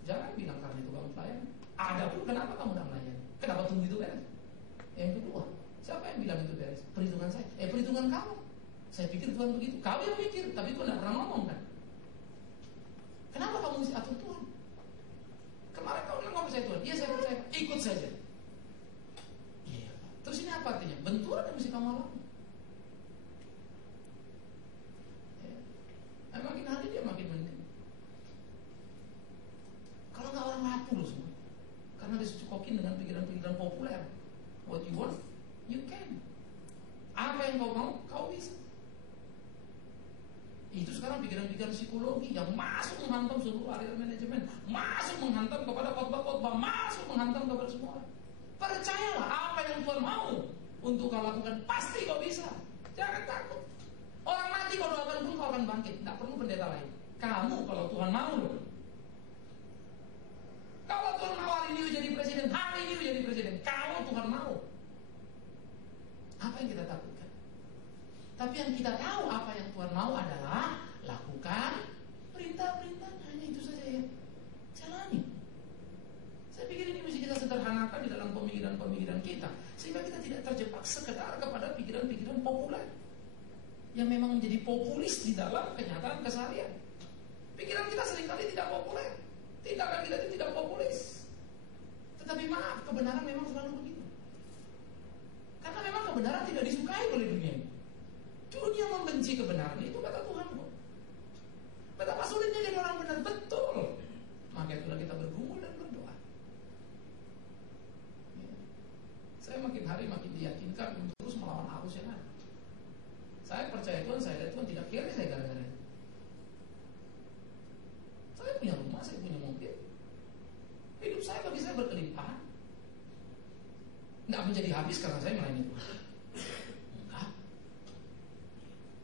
Jangan bilang karena itu kamu pelayan. Ada pun kenapa kamu tidak melayani? Kenapa tunggu itu beres? Yang kedua, siapa yang bilang itu beres? Perhitungan saya. Perhitungan kamu. Saya pikir Tuhan begitu. Kau yang mikir, tapi Tuhan tidak pernah ngomong kan? Kenapa kamu mesti atur Tuhan? Kemarin kau bilang ngomong saya Tuhan. Iya saya percaya. Ikut saja. Iya. Terus ini apa artinya? Benturan yang mesti kamu alami. Ya. Makin hari dia makin mending. Kalau nggak orang lapuk loh semua. Karena dicekokin dengan pikiran-pikiran populer. What you want, you can. Apa yang kau mau, kau bisa. Itu sekarang pikiran-pikiran psikologi yang masuk menghantam seluruh area manajemen, masuk menghantam kepada khotbah-khotbah, masuk menghantam kepada semua orang. Percayalah apa yang Tuhan mau untuk kau lakukan, pasti kau bisa. Jangan takut. Orang mati kau doakan pun kau akan bangkit. Tidak perlu pendeta lain. Kamu kalau Tuhan mau loh. Kalau Tuhan mau hari ini jadi presiden, hari ini jadi presiden. Kalau Tuhan mau, apa yang kita takutkan? Tapi yang kita tahu apa yang Tuhan mau adalah lakukan perintah-perintah. Hanya itu saja ya. Jalani. Saya pikir ini mesti kita sederhanakan di dalam pemikiran-pemikiran kita, sehingga kita tidak terjebak sekedar kepada pikiran-pikiran populer yang memang menjadi populis di dalam kenyataan keseharian. Pikiran kita seringkali tidak populer, tindakan kita itu tidak populis. Tetapi maaf, kebenaran memang selalu begitu. Karena memang kebenaran tidak disukai oleh dunia ini. Dunia membenci kebenaran, itu kata Tuhan kok. Betapa sulitnya jadi orang benar, betul. Maka itulah kita bergumul dan berdoa. Ya. Saya makin hari makin diyakinkan untuk terus melawan arus yang ada. Saya percaya Tuhan, saya lihat Tuhan tidak kira saya gara-gara itu. Saya punya rumah, saya punya mobil. Hidup saya bagi saya berkelimpahan. Nggak menjadi habis karena saya melayani Tuhan. Enggak.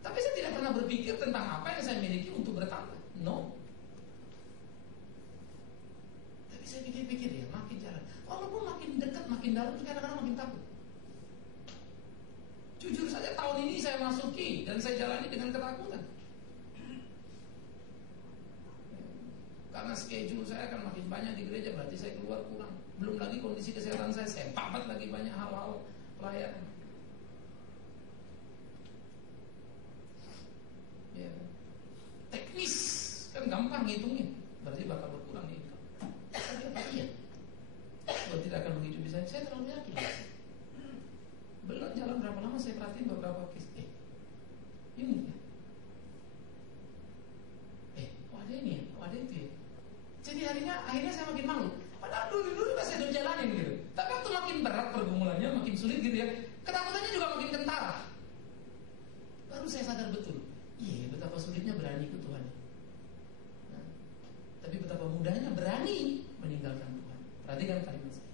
Tapi saya tidak pernah berpikir tentang apa yang saya miliki untuk bertambah. No. Tapi saya pikir-pikir ya, makin jalan. Walaupun makin dekat, makin dalam, kadang-kadang makin takut. Jujur saja tahun ini saya masuki dan saya jalani dengan ketakutan. Karena schedule saya akan makin banyak di gereja, berarti saya keluar kurang. Belum lagi kondisi kesehatan saya papat lagi banyak hal-hal pelayanan. Ya. Teknis kan gampang ngitungin, berarti bakal berkurang nih. Tapi apa iya? Kalau tidak akan menghidupi saya terlalu yakin. Belum jalan berapa lama saya perhatiin beberapa case. Ini ya. Ada ini ya, ada itu ya. Jadi akhirnya saya makin malu. Padahal dulu saya udah jalanin gitu. Tapi waktu makin berat pergumulannya, makin sulit gitu ya. Ketakutannya juga makin kentara. Baru saya sadar betul. Iya, betapa sulitnya berani ikut Tuhan. Nah, tapi betapa mudahnya berani meninggalkan Tuhan. Perhatikan kalimat saya.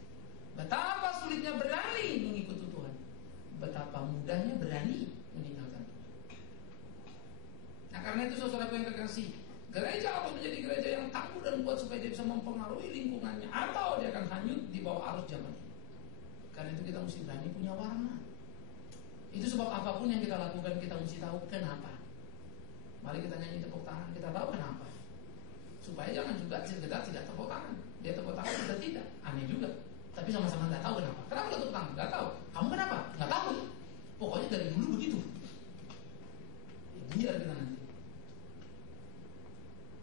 Betapa sulitnya berani mengikuti Tuhan. Betapa mudahnya berani meninggalkan Tuhan. Nah, karena itu saudaraku yang terkasih, gereja harus menjadi gereja yang tangguh dan kuat supaya dia bisa mempengaruhi lingkungannya, atau dia akan hanyut di bawah arus zaman ini. Karena itu kita mesti berani punya warna. Itu sebab apapun yang kita lakukan kita mesti tahu kenapa. Mari kita nyanyi tepuk tangan, kita tahu kenapa. Supaya jangan juga kita tidak tepuk tangan. Dia tepuk tangan, kita tidak. Aneh juga. Tapi sama-sama tidak tahu kenapa. Kenapa kita tepuk tangan? Tidak tahu. Kamu kenapa? Tidak tahu. Pokoknya dari dulu begitu. Biar kita nanti.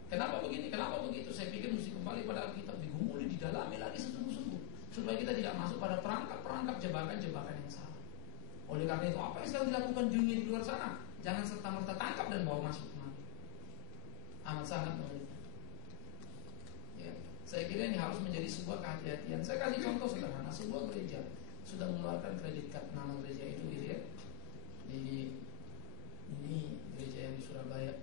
Kenapa begini? Kenapa begitu? Saya pikir mesti kembali pada Alkitab, digumuli, didalami lagi sesungguh-sungguh, supaya kita tidak masuk pada perangkap-perangkap jebakan-jebakan yang salah. Oleh karena itu, apa yang sedang dilakukan dunia di luar sana, jangan serta-merta tangkap dan bawa masuk kemari. Amat sangat mengerikan. Ya, saya kira ini harus menjadi sebuah kehati-hatian. Saya kasih contoh sederhana, sebuah gereja sudah mengeluarkan kredit card, nama gereja itu gitu ya. Ini gereja yang di Surabaya.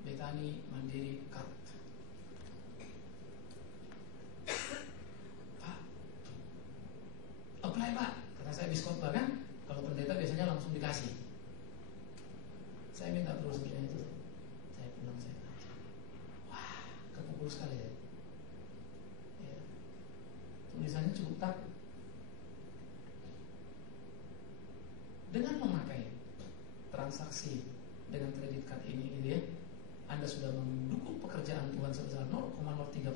Betani Mandiri Card. Pak, apply Pak. Karena saya habis khotbah kan, kalau pendeta biasanya langsung dikasih. Saya minta brosurnya itu. Saya pulang saya baca. Wah, kepukul sekali ya. Tulisannya cukup takut. Dengan memakai transaksi dengan kredit card ini gitu ya, Anda sudah mendukung pekerjaan Tuhan sebesar 0,03%.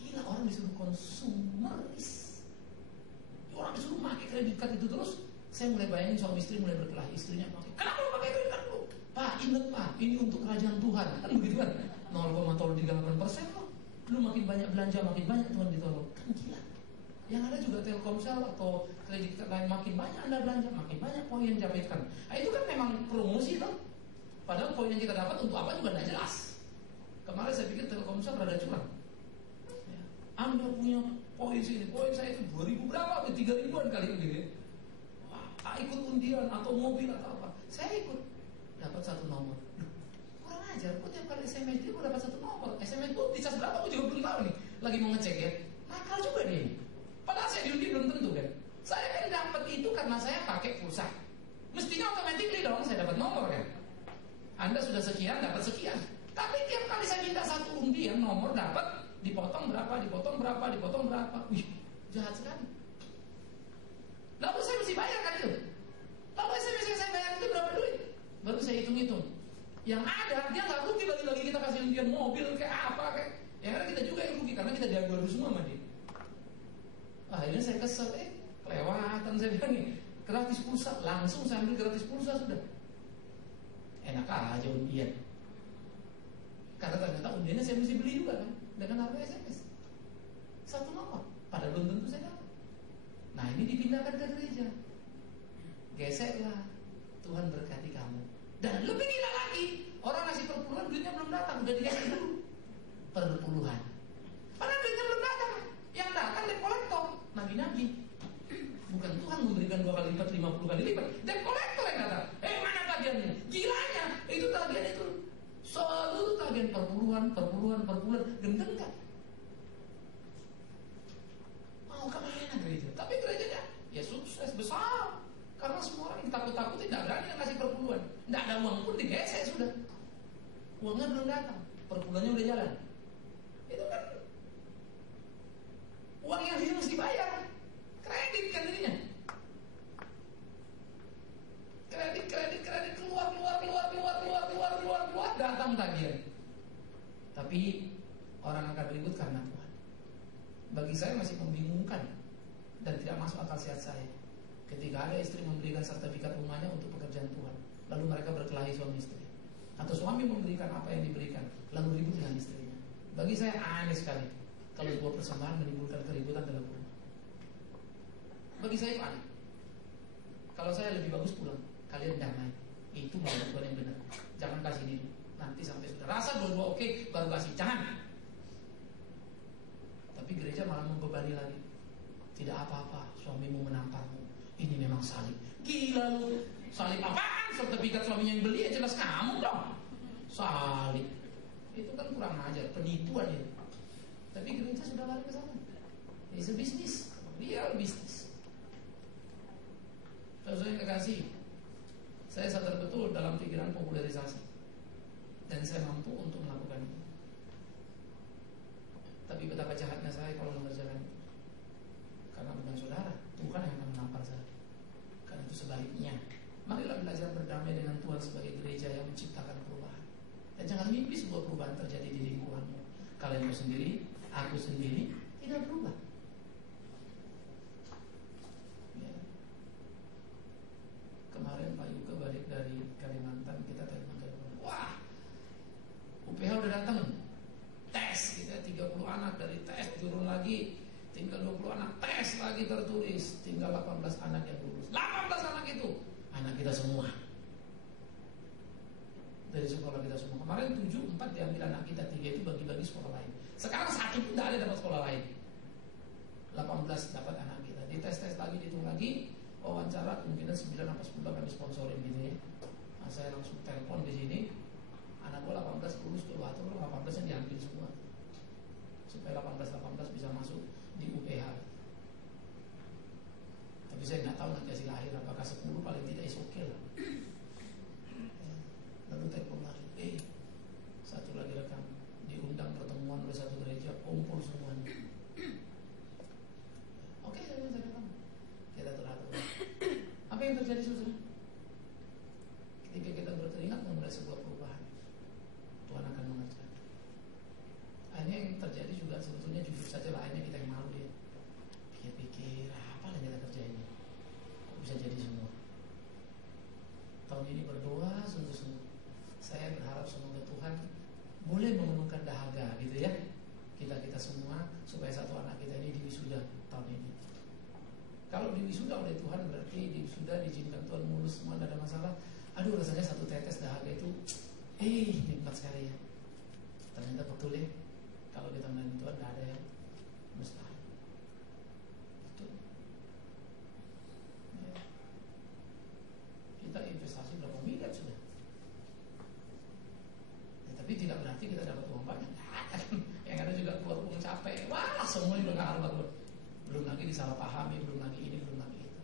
Gila, orang disuruh konsumeris. Orang disuruh pakai kredit card itu terus. Saya mulai bayangin suami istri mulai berkelahi. Istrinya pakai, kenapa lu pakai kredit card lu? Pak, ingat Pak, ini untuk kerajaan Tuhan. Kan begitu kan? 0,38% loh. Lu makin banyak belanja, makin banyak Tuhan ditolong. Kan gila. Yang ada juga Telkomsel atau kredit card lain, makin banyak Anda belanja, makin banyak poin yang didapatkan. Nah, itu kan memang promosi tuh. Padahal poin yang kita dapat untuk apa juga tidak jelas. Kemarin saya pikir Telkomsel rada curang. Ya. Anda punya poin sini, poin saya itu 2.000 berapa, 3.000-an kali gitu. Wah, ikut undian atau mobil atau apa. Saya ikut, dapat satu nomor. Kurang ajar, kok tiap kali SMS dia dapat satu nomor. SMS gue dicas berapa, gue juga belum tahu nih. Lagi mau ngecek ya. Nakal juga nih. Padahal saya diundi belum tentu kan. Saya kan dapat itu karena saya pakai pulsa. Mestinya otomatis dong saya dapat nomor kan. Anda sudah sekian, dapat sekian. Tapi tiap kali saya minta satu undian, nomor dapat, dipotong berapa, dipotong berapa, dipotong berapa. Wih, jahat sekali. Lalu saya mesti bayar kan itu. Lalu SMS yang saya bayar itu berapa duit? Baru saya hitung-hitung. Yang ada, dia nggak rugi lagi kita kasih undian mobil kayak apa kayak. Yang ada kita juga yang rugi karena kita diadu semua sama dia. Akhirnya saya kesel, kelewatan saya bilang nih, gratis pulsa, langsung saya ambil gratis pulsa sudah. Enak aja undian. Karena ternyata undiannya saya mesti beli juga kan, dengan harga SMS. Satu nomor, padahal belum tentu saya dapat. Nah ini dipindahkan ke gereja. Geseklah, Tuhan berkati kamu. Dan lebih gila lagi, orang ngasih perpuluhan duitnya belum datang, udah dikasih dulu perpuluhan. Padahal duitnya belum datang. Yang datang debt collector, nagih. Tuhan memberikan 2 kali lipat, 50 kali lipat. Debt collector yang datang, mana tagihannya? Gilanya, itu tagihan itu seluruh tagihan per bulan, gendeng kan? Mau kemana gereja? Tapi gerejanya ya sukses besar, karena semua orang takut-takut tidak berani ngasih per bulan. Tidak ada uang pun digesek sudah. Uangnya belum datang, per bulannya udah jalan. Itu kan uang yang harus dibayar, kredit kan jadinya. Kredit keluar, datang tagihan. Tapi orang akan ribut karena Tuhan. Bagi saya masih membingungkan dan tidak masuk akal sehat saya ketika ada istri memberikan sertifikat rumahnya untuk pekerjaan Tuhan, lalu mereka berkelahi suami istri, atau suami memberikan apa yang diberikan lalu ribut dengan istrinya. Bagi saya aneh sekali kalau sebuah persembahan menimbulkan keributan dalam rumah. Bagi saya itu aneh. Kalau saya lebih bagus pulang, kalian damai. Itu menurut Tuhan yang benar. Jangan kasih diri. Nanti sampai sudah rasa dua-dua oke, baru kasih. Jangan. Tapi gereja malah membebani lagi. Tidak apa-apa, suamimu menamparmu. Ini memang salib. Gila lu. Salib apaan? Sertifikat suaminya yang beli ya jelas kamu dong. Salib. Itu kan kurang ajar, penipuan itu. Tapi gereja sudah lari ke sana. It's a business, real business. Saudara yang kekasih, saya sadar betul dalam pikiran popularisasi, dan saya mampu untuk melakukan itu. Tapi betapa jahatnya saya kalau mengerjakan itu. Karena bukan saudara, Tuhan yang akan menampar saya. Karena itu sebaliknya, marilah belajar berdamai dengan Tuhan sebagai gereja yang menciptakan perubahan. Dan jangan mimpi sebuah perubahan terjadi di lingkunganmu. Kalian sendiri, aku sendiri, tidak berubah. Ya. Kemarin Pak Yuka balik dari Kalimantan, kita telepon. Wah, UPH udah datang. Tes, kita 30 anak dari tes turun lagi, tinggal 20 anak, tes lagi tertulis, tinggal 18 anak yang lulus. 18 anak itu anak kita semua, dari sekolah kita semua. Kemarin 7, 4 diambil anak kita, 3 itu bagi-bagi sekolah lain. Sekarang 1 pun tidak ada dapat sekolah lain. 18 dapat anak kita. Dites-tes lagi, dihitung lagi, wawancara kemungkinan 9 atau 10 kami sponsorin gitu ya. Nah, saya langsung telepon di sini. Anak gua 18 lulus tuh, atur 18 yang diambil semua. Supaya 18 bisa masuk di UPH. Tapi saya nggak tahu nanti hasil akhir apakah 10 paling tidak is oke lah. Lalu telepon lagi, satu lagi rekam, diundang pertemuan oleh satu gereja, kumpul semuanya. Oke, saya datang. Kita teratur. Apa yang terjadi saudara? Ketika kita berkeringat memulai sebuah perubahan, Tuhan akan mengerjakan. Akhirnya yang terjadi juga sebetulnya jujur saja lah, akhirnya kita yang malu ya. Pikir-pikir apa yang kita kerjain, kok bisa jadi semua. Tahun ini berdoa sungguh-sungguh. Saya berharap semoga Tuhan boleh memenuhkan dahaga gitu ya kita semua, supaya satu anak kita ini diwisuda tahun ini. Kalau diwisuda oleh Tuhan berarti diwisuda, diizinkan Tuhan mulus semua, tidak ada masalah. Aduh, rasanya satu tetes dahaga itu nikmat sekali ya. Ternyata betul ya, kalau kita melayani Tuhan tidak ada yang mustahil. Betul ya. Kita investasi berapa miliar sudah ya, tapi tidak berarti kita dapat uang banyak. Yang ada juga keluar uang capek. Wah, semua juga nggak harus. Belum lagi disalahpahami, belum lagi ini, belum lagi itu.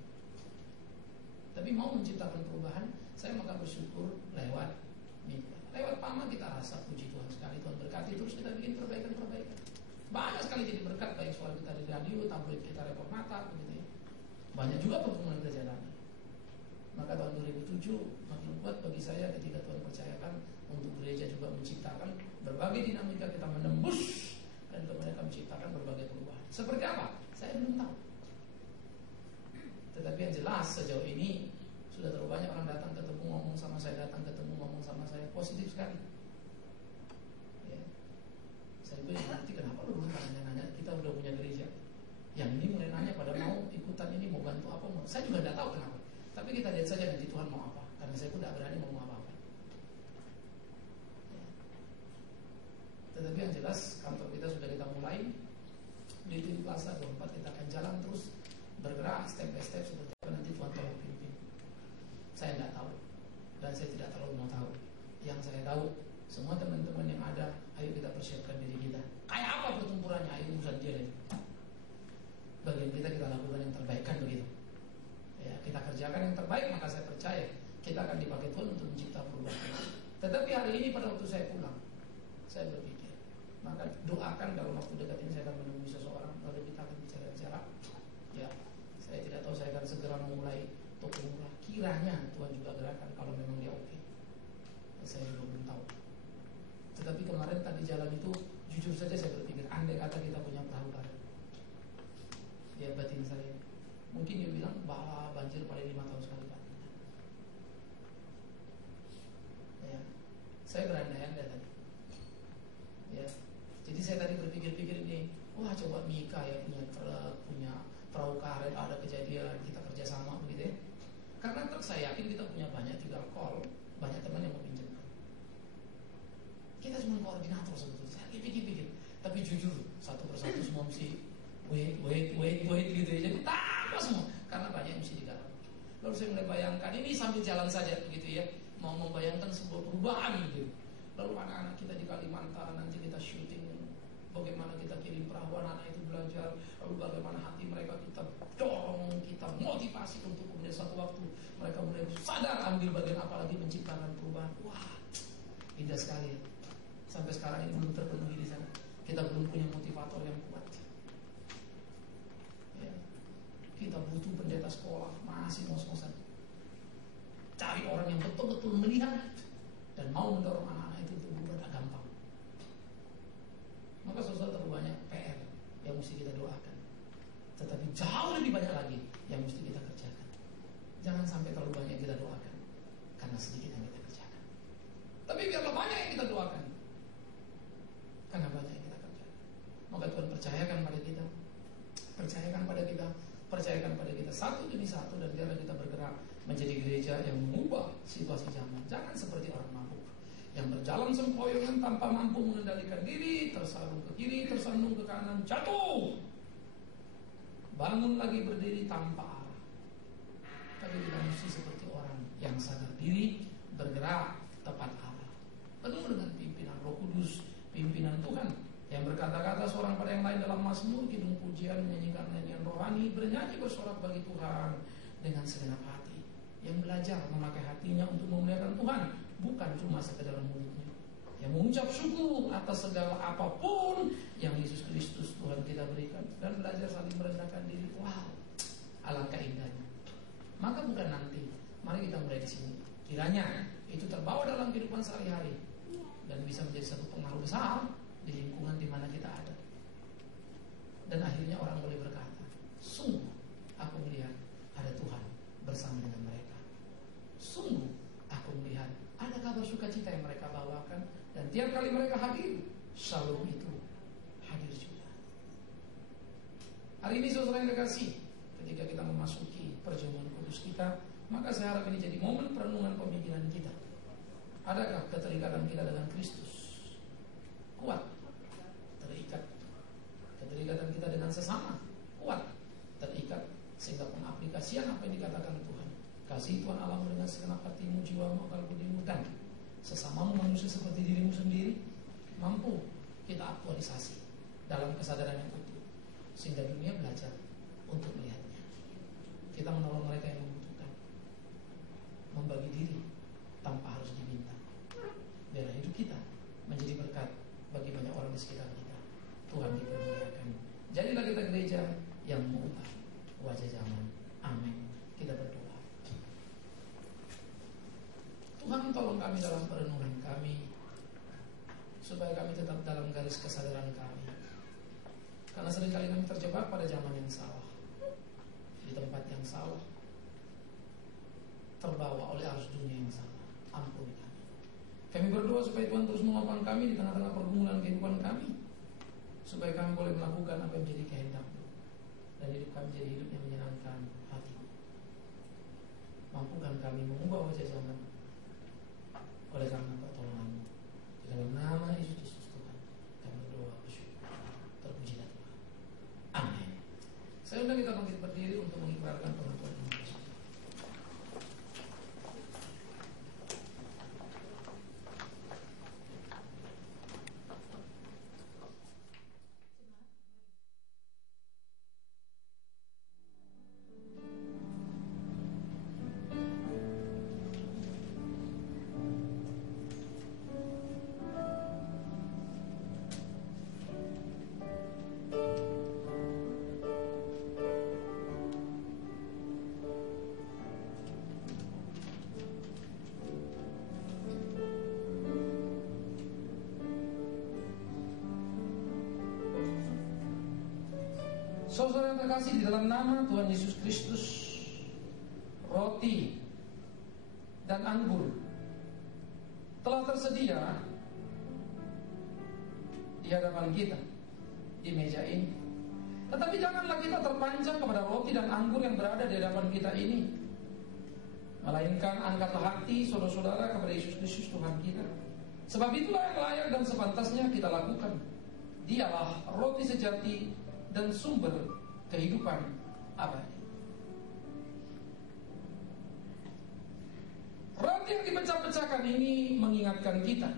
Tapi mau menciptakan perubahan, saya maka bersyukur lewat mimpi. Lewat Pama kita rasa puji Tuhan sekali, Tuhan berkati, terus kita bikin perbaikan-perbaikan. Banyak sekali jadi berkat, baik suara kita di radio, tabloid kita Reformata, begitu ya. Banyak juga pertemuan kita jalani. Maka tahun 2007 makin kuat bagi saya ketika Tuhan percayakan untuk gereja juga menciptakan berbagai dinamika, kita menembus dan kemudian kami menciptakan berbagai perubahan. Seperti apa? Saya belum tahu. Tetapi yang jelas sejauh ini sudah terlalu banyak orang datang ketemu ngomong sama saya, positif sekali. Ya. Saya pun nanti kenapa lu belum nanya-nanya, kita udah punya gereja. Yang ini mulai nanya pada mau ikutan ini, mau bantu apa mau. Saya juga tidak tahu kenapa. Tapi kita lihat saja nanti Tuhan mau apa. Karena saya pun tidak berani ngomong apa-apa. Ya. Tetapi yang jelas kantor kita sudah kita mulai di Tim Plaza 24, kita akan jalan terus bergerak step by step seperti apa saya tahu semua teman-teman yang ada, ayo kita persiapkan diri kita. Kayak apa pertempurannya? Ayo urusan dia lagi. Bagian kita lakukan yang terbaik, kan begitu. Ya, kita kerjakan yang terbaik, maka saya percaya kita akan dipakai Tuhan untuk mencipta perubahan. Tetapi hari ini pada waktu saya pulang, saya berpikir, maka doakan dalam waktu dekat ini saya akan menemui seseorang, lalu kita akan bicara-bicara. Ya, saya tidak tahu, saya akan segera memulai toko murah. Kiranya Tuhan juga gerakan kalau memang dia oke. Saya juga belum tahu. Tetapi kemarin tadi jalan itu, jujur saja saya berpikir, andai kata kita punya perahu karet. Dia batin saya. Mungkin dia bilang, bah, banjir paling 5 tahun sekali Pak. Ya, saya berandai-andai tadi. Ya, jadi saya tadi berpikir-pikir ini, wah coba Mika ya punya perahu karet, ada kejadian kita kerjasama begitu ya. Karena saya yakin kita punya banyak, tinggal call, banyak teman yang mau pinjamkan. Kita cuma koordinator sebetulnya. Saya pikir-pikir, tapi jujur satu persatu semua mesti wait gitu ya. Jadi tambah semua karena banyak yang mesti digarap. Lalu saya mulai bayangkan ini sambil jalan saja begitu ya, mau membayangkan sebuah perubahan gitu. Lalu anak-anak kita di Kalimantan nanti kita syuting, bagaimana kita kirim perahu anak itu belajar, lalu bagaimana hati mereka kita dorong, kita motivasi untuk kemudian satu waktu mereka mulai sadar ambil bagian apalagi menciptakan perubahan. Wah, indah sekali. Sampai sekarang ini belum terpenuhi di sana. Kita belum punya motivator yang kuat. Ya. Kita butuh pendeta sekolah, masih ngos-ngosan. Cari orang yang betul-betul melihat dan mau mendorong anak-anak itu untuk berubah, tak gampang. Maka saudara terlalu banyak PR yang mesti kita doakan. Tetapi jauh lebih banyak lagi yang mesti kita kerjakan. Jangan sampai terlalu banyak yang kita doakan, karena sedikit yang kita kerjakan. Tapi biarlah banyak yang kita doakan, karena banyak yang kita kerjakan. Maka Tuhan percayakan pada kita, percayakan pada kita satu demi satu, dan biarlah kita bergerak menjadi gereja yang mengubah situasi zaman. Jangan seperti orang mabuk yang berjalan sempoyongan tanpa mampu mengendalikan diri, tersandung ke kiri, tersandung ke kanan, jatuh, bangun lagi berdiri tanpa arah. Tapi kita mesti seperti orang yang sadar diri, bergerak tepat arah, penuh dengan pimpinan Roh Kudus, pimpinan Tuhan yang berkata-kata seorang pada yang lain dalam Mazmur, kidung pujian, menyanyikan nyanyian rohani, bernyanyi bersorak bagi Tuhan dengan segenap hati, yang belajar memakai hatinya untuk memuliakan Tuhan, bukan cuma sekedar mulutnya, yang mengucap syukur atas segala apapun yang Yesus Kristus Tuhan kita berikan, dan belajar saling merendahkan diri. Wow, alangkah indahnya. Maka bukan nanti, mari kita mulai di sini. Kiranya itu terbawa dalam kehidupan sehari-hari dan bisa menjadi satu pengaruh besar di lingkungan di mana kita ada. Dan akhirnya orang boleh berkata, sungguh aku melihat ada Tuhan bersama dengan mereka. Sungguh aku melihat ada kabar sukacita yang mereka bawakan, dan tiap kali mereka hadir, shalom itu hadir juga. Hari ini saudara yang kekasih, ketika kita memasuki perjamuan kudus kita, maka saya harap ini jadi momen perenungan pemikiran kita. Adakah keterikatan kita dengan Kristus kuat, terikat? Keterikatan kita dengan sesama kuat, terikat, sehingga pengaplikasian apa yang dikatakan Tuhan, kasih Tuhan Allahmu dengan segenap hatimu, jiwamu, akal budimu, dan sesamamu manusia seperti dirimu sendiri, mampu kita aktualisasi dalam kesadaran yang utuh, sehingga dunia belajar untuk melihatnya. Kita menolong mereka yang membutuhkan, membagi diri tanpa harus diminta. Biarlah hidup kita menjadi berkat bagi banyak orang di sekitar kita. Tuhan dipermuliakan. Jadilah kita gereja yang mengubah wajah zaman. Amin. Kita berdoa. Tuhan, tolong kami dalam perenungan kami, supaya kami tetap dalam garis kesadaran kami. Karena seringkali kami terjebak pada zaman yang salah, di tempat yang salah, terbawa oleh arus dunia yang salah. Ampuni kami. Kami berdoa supaya Tuhan terus menguatkan kami di tengah-tengah pergumulan kehidupan kami, supaya kami boleh melakukan apa yang menjadi kehendak-Mu, dan hidup kami jadi hidup yang menyenangkan hati-Mu. Mampukan kami mengubah wajah zaman oleh karena pertolongan-Mu. Di dalam nama Yesus Kristus Tuhan kami berdoa bersyukur. Terpujilah Tuhan. Amin. Saya undang kita bangkit berdiri untuk mengikrarkan pengakuan iman kita. Saudara terkasih, di dalam nama Tuhan Yesus Kristus, roti dan anggur telah tersedia di hadapan kita di meja ini. Tetapi janganlah kita terpancang kepada roti dan anggur yang berada di hadapan kita ini, melainkan angkatlah hati saudara-saudara kepada Yesus Kristus Tuhan kita. Sebab itulah yang layak dan sepantasnya kita lakukan. Dialah roti sejati dan sumber kehidupan abadi. Roti yang dipecah-pecahkan ini mengingatkan kita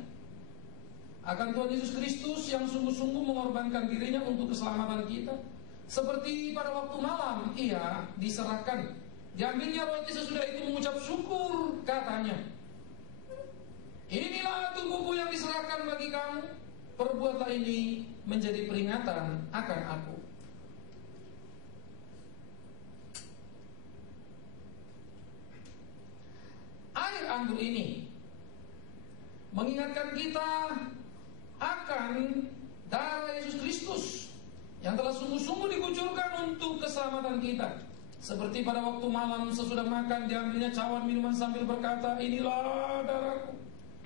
akan Tuhan Yesus Kristus yang sungguh-sungguh mengorbankan dirinya untuk keselamatan kita. Seperti pada waktu malam ia diserahkan, diambilnya roti sesudah itu mengucap syukur, katanya, "Inilah tubuhku yang diserahkan bagi kamu, perbuatlah ini menjadi peringatan akan aku." Air anggur ini mengingatkan kita akan darah Yesus Kristus yang telah sungguh-sungguh dikucurkan untuk keselamatan kita. Seperti pada waktu malam sesudah makan, diambilnya cawan minuman sambil berkata, "Inilah darahku,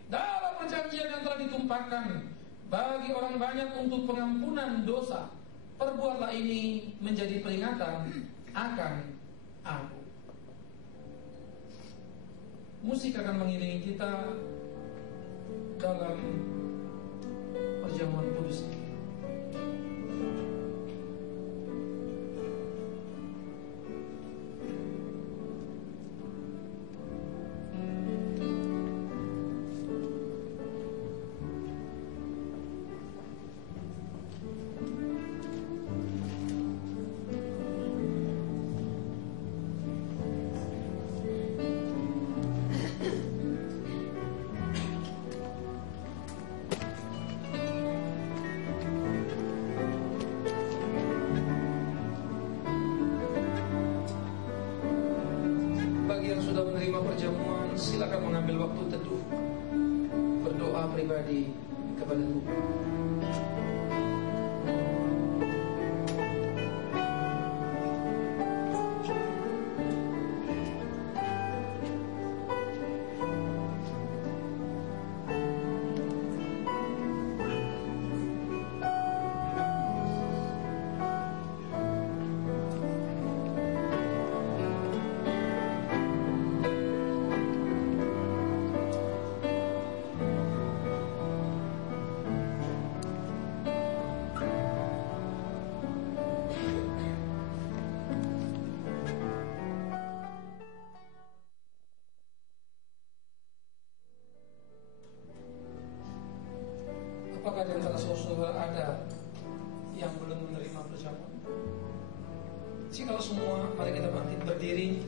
darah perjanjian yang telah ditumpahkan bagi orang banyak untuk pengampunan dosa. Perbuatlah ini menjadi peringatan akan aku." Musik akan mengiringi kita dalam perjamuan kudus ini. Perjamuan, silakan mengambil waktu teduh, berdoa pribadi kepada Tuhan. Apakah di antara saudara ada yang belum menerima perjamuan? Jika semua, mari kita bangkit berdiri.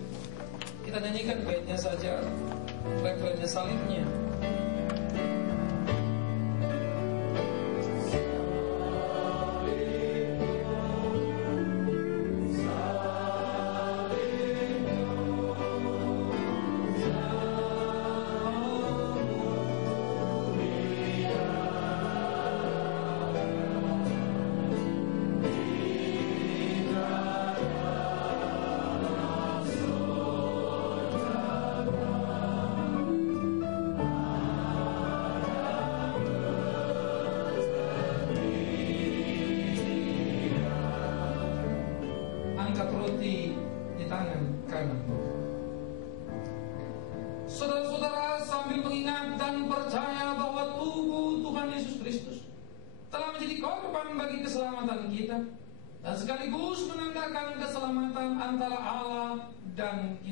Kita nyanyikan baitnya saja, refrennya salibnya. Roti di tangan kanan. Saudara-saudara, sambil mengingat dan percaya bahwa tubuh Tuhan Yesus Kristus telah menjadi korban bagi keselamatan kita dan sekaligus menandakan keselamatan antara Allah dan kita.